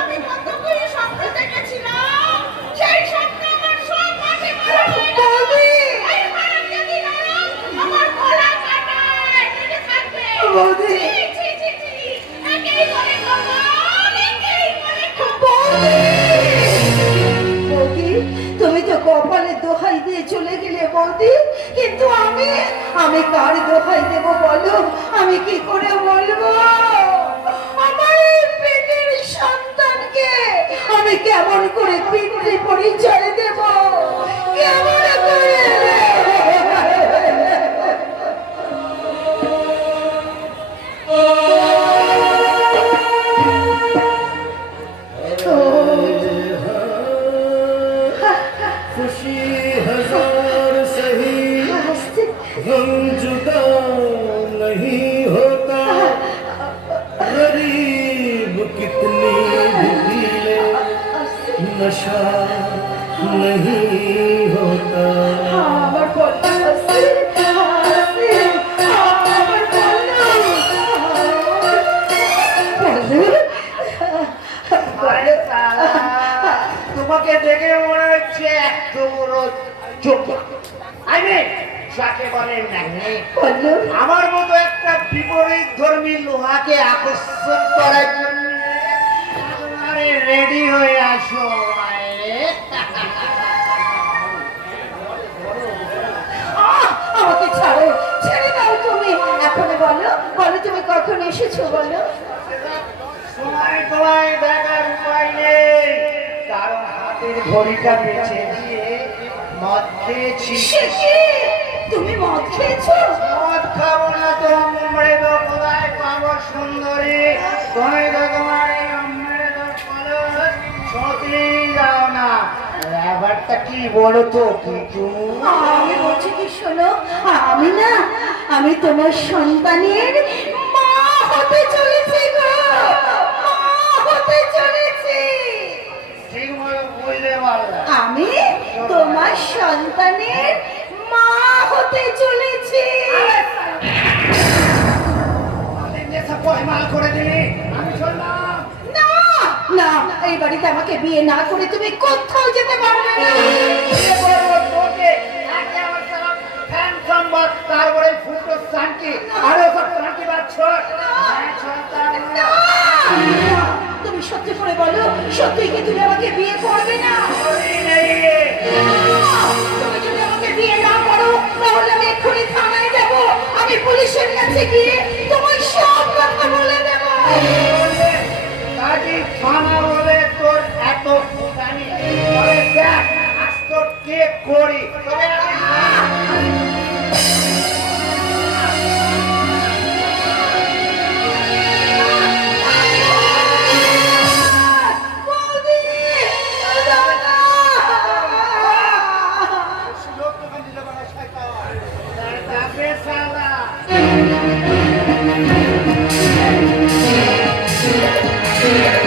আমি কত করে স্বপ্ন দেখেছিলাম, সেই স্বপ্ন আমার সব মাঠে মারা হয়ে গেল। এই হারামজাদি নরক আমার গলা কাটায় লেগে থাকবে। বৌদি। ছি, ছি, ছি, ছি। একেই বলে কপাল, একেই বলে কপাল। বৌদি, তুমি তো কপালে দোহাই দিয়ে চলে গেলে বৌদি, কিন্তু আমি কার দোহাই দেব বলো? আমি কি করে বলবো? কেমন করে পিতৃ পরিচয় দেব, কেমন করে खुशी हजार सही गम जुदा नहीं होता गरीब कितनी भी पी ले नशा नहीं होता আমার কন্যা আছে, আছে, আমার কন্যা। আরে শালা, তোমাকে দেখে মনে হচ্ছে এত বড় চোখ যাকে বলে ম্যাগনেট। বলো, আমার মতো একটা বিপরীত ধর্মী লোহাকে আকর্ষণ করার জন্য একেবারে রেডি হয়ে আসো মায়েরে। আমাকে ছাড়ো, ছেড়ে দাও তুমি। এখন বলো, বলো তুমি কখন এসেছো বলো। সময় তোমায় দেখার উপায় নেই, কারণ হাতের ঘড়িটা বেঁচে দিয়ে মদ খেয়েছি। সে কি? তুমি মদ খেয়েছো? মদ খাবো না তো অমৃত কোথায় পাবো সুন্দরী? তুমি তো তোমার এই অমৃত কলস ছুঁতেই যাও না। ব্যাপারটা কি বলো তো কিন্তু? আমি বলছি কি শোনো, আমি না, আমি তোমার সন্তানের মা হতে চলেছি গো, মা হতে চলেছি। ঠিক মতো বুঝতে পারলাম। আমি তোমার সন্তানের মা হতে চলেছি। আমাদের নেশা পয়মাল করে দিলি, আমি শুনলাম। না না, এই বাড়িতে আমাকে বিয়ে না করে তুমি কোথাও যেতে পারবে না। বিয়ে করবো তোকে, আগে আমার সারা ফ্যান সম্বর, তারপরে ফুটো শান্তি, আরো সব শান্তি পাচ্ছ। না, তুমি সত্যি করে বলো, সত্যি কি তুমি আমাকে বিয়ে করবে না? তুমি যদি আমাকে বিয়ে না করো, তাহলে আমি এক্ষুনি থানায় যাব। আমি পুলিশের কাছে গিয়ে তোমার সব কথা বলে দেব। কাজী থানা বলে তোর এত ফুটানি, তবে দেখ আজ তোর কে করি। তবে আমি বৌদি, দাদা। যাবে শালা। Thank you.